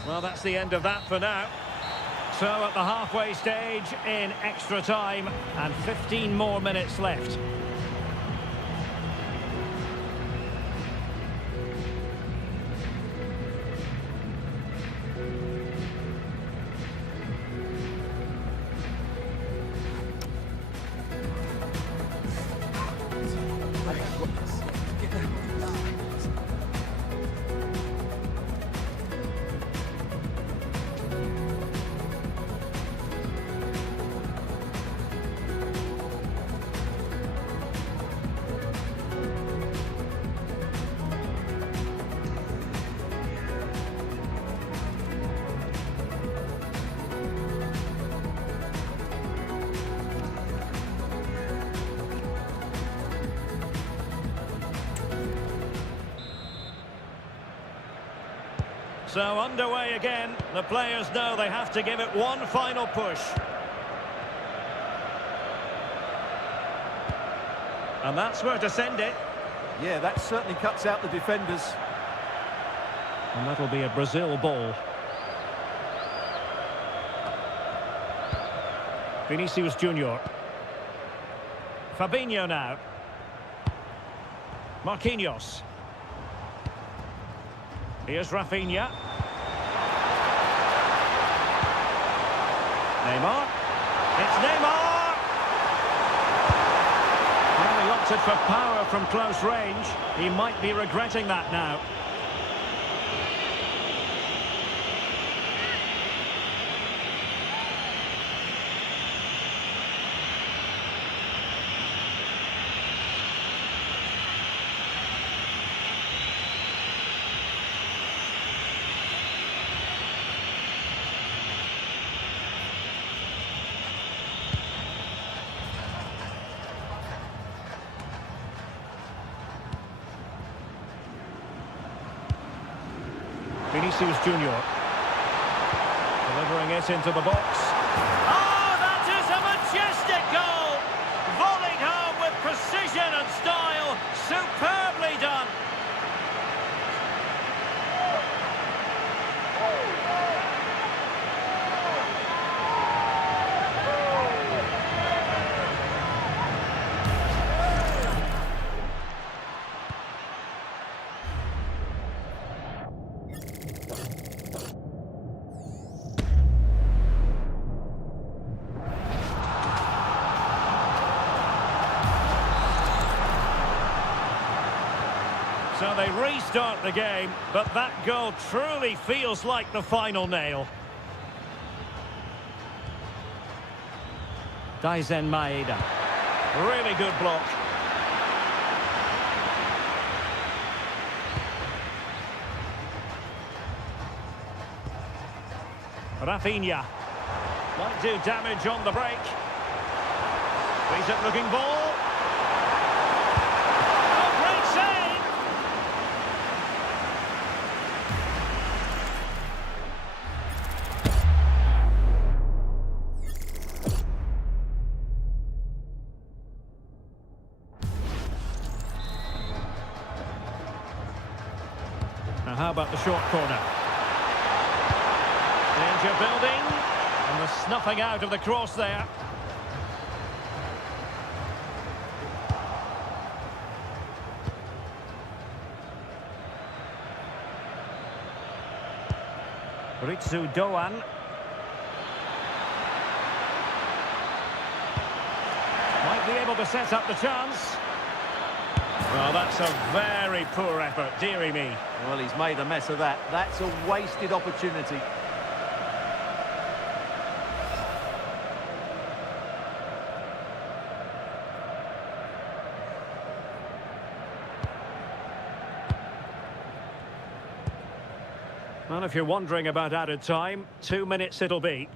Well, that's the end of that for now. So at the halfway stage in extra time, and 15 more minutes left. So underway again. The players know they have to give it one final push. And that's where to send it. Yeah, that certainly cuts out the defenders. And that'll be a Brazil ball. Vinicius Junior. Fabinho now. Marquinhos. Here's Rafinha. Neymar. It's Neymar! Well, he opted for power from close range. He might be regretting that now. Vinicius Junior. Delivering it into the box. Oh, that is a majestic goal! Volleyed home with precision and style. Superbly done. So they restart the game, but that goal truly feels like the final nail. Daizen Maeda. Really good block. Rafinha. Might do damage on the break. Decent looking ball. Now how about the short corner? Danger building, and the snuffing out of the cross there. Ritsu Doan. Might be able to set up the chance. Well, that's a very poor effort, dearie me. Well, he's made a mess of that. That's a wasted opportunity. Well, if you're wondering about added time, 2 minutes it'll be.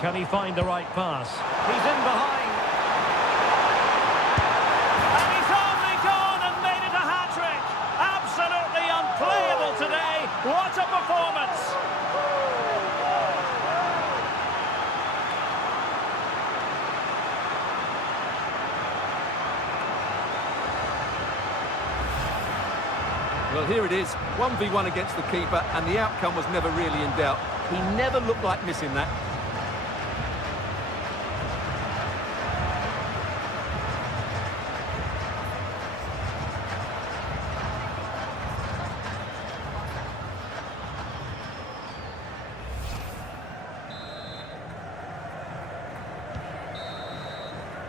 Can he find the right pass? He's in behind. And he's only gone and made it a hat-trick. Absolutely unplayable today. What a performance. Well, here it is, 1v1 against the keeper, and the outcome was never really in doubt. He never looked like missing that.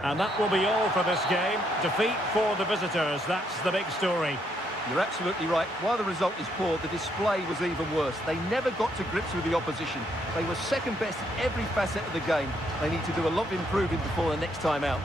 And that will be all for this game. Defeat for the visitors, that's the big story. You're absolutely right. While the result is poor, the display was even worse. They never got to grips with the opposition. They were second best in every facet of the game. They need to do a lot of improving before the next time out.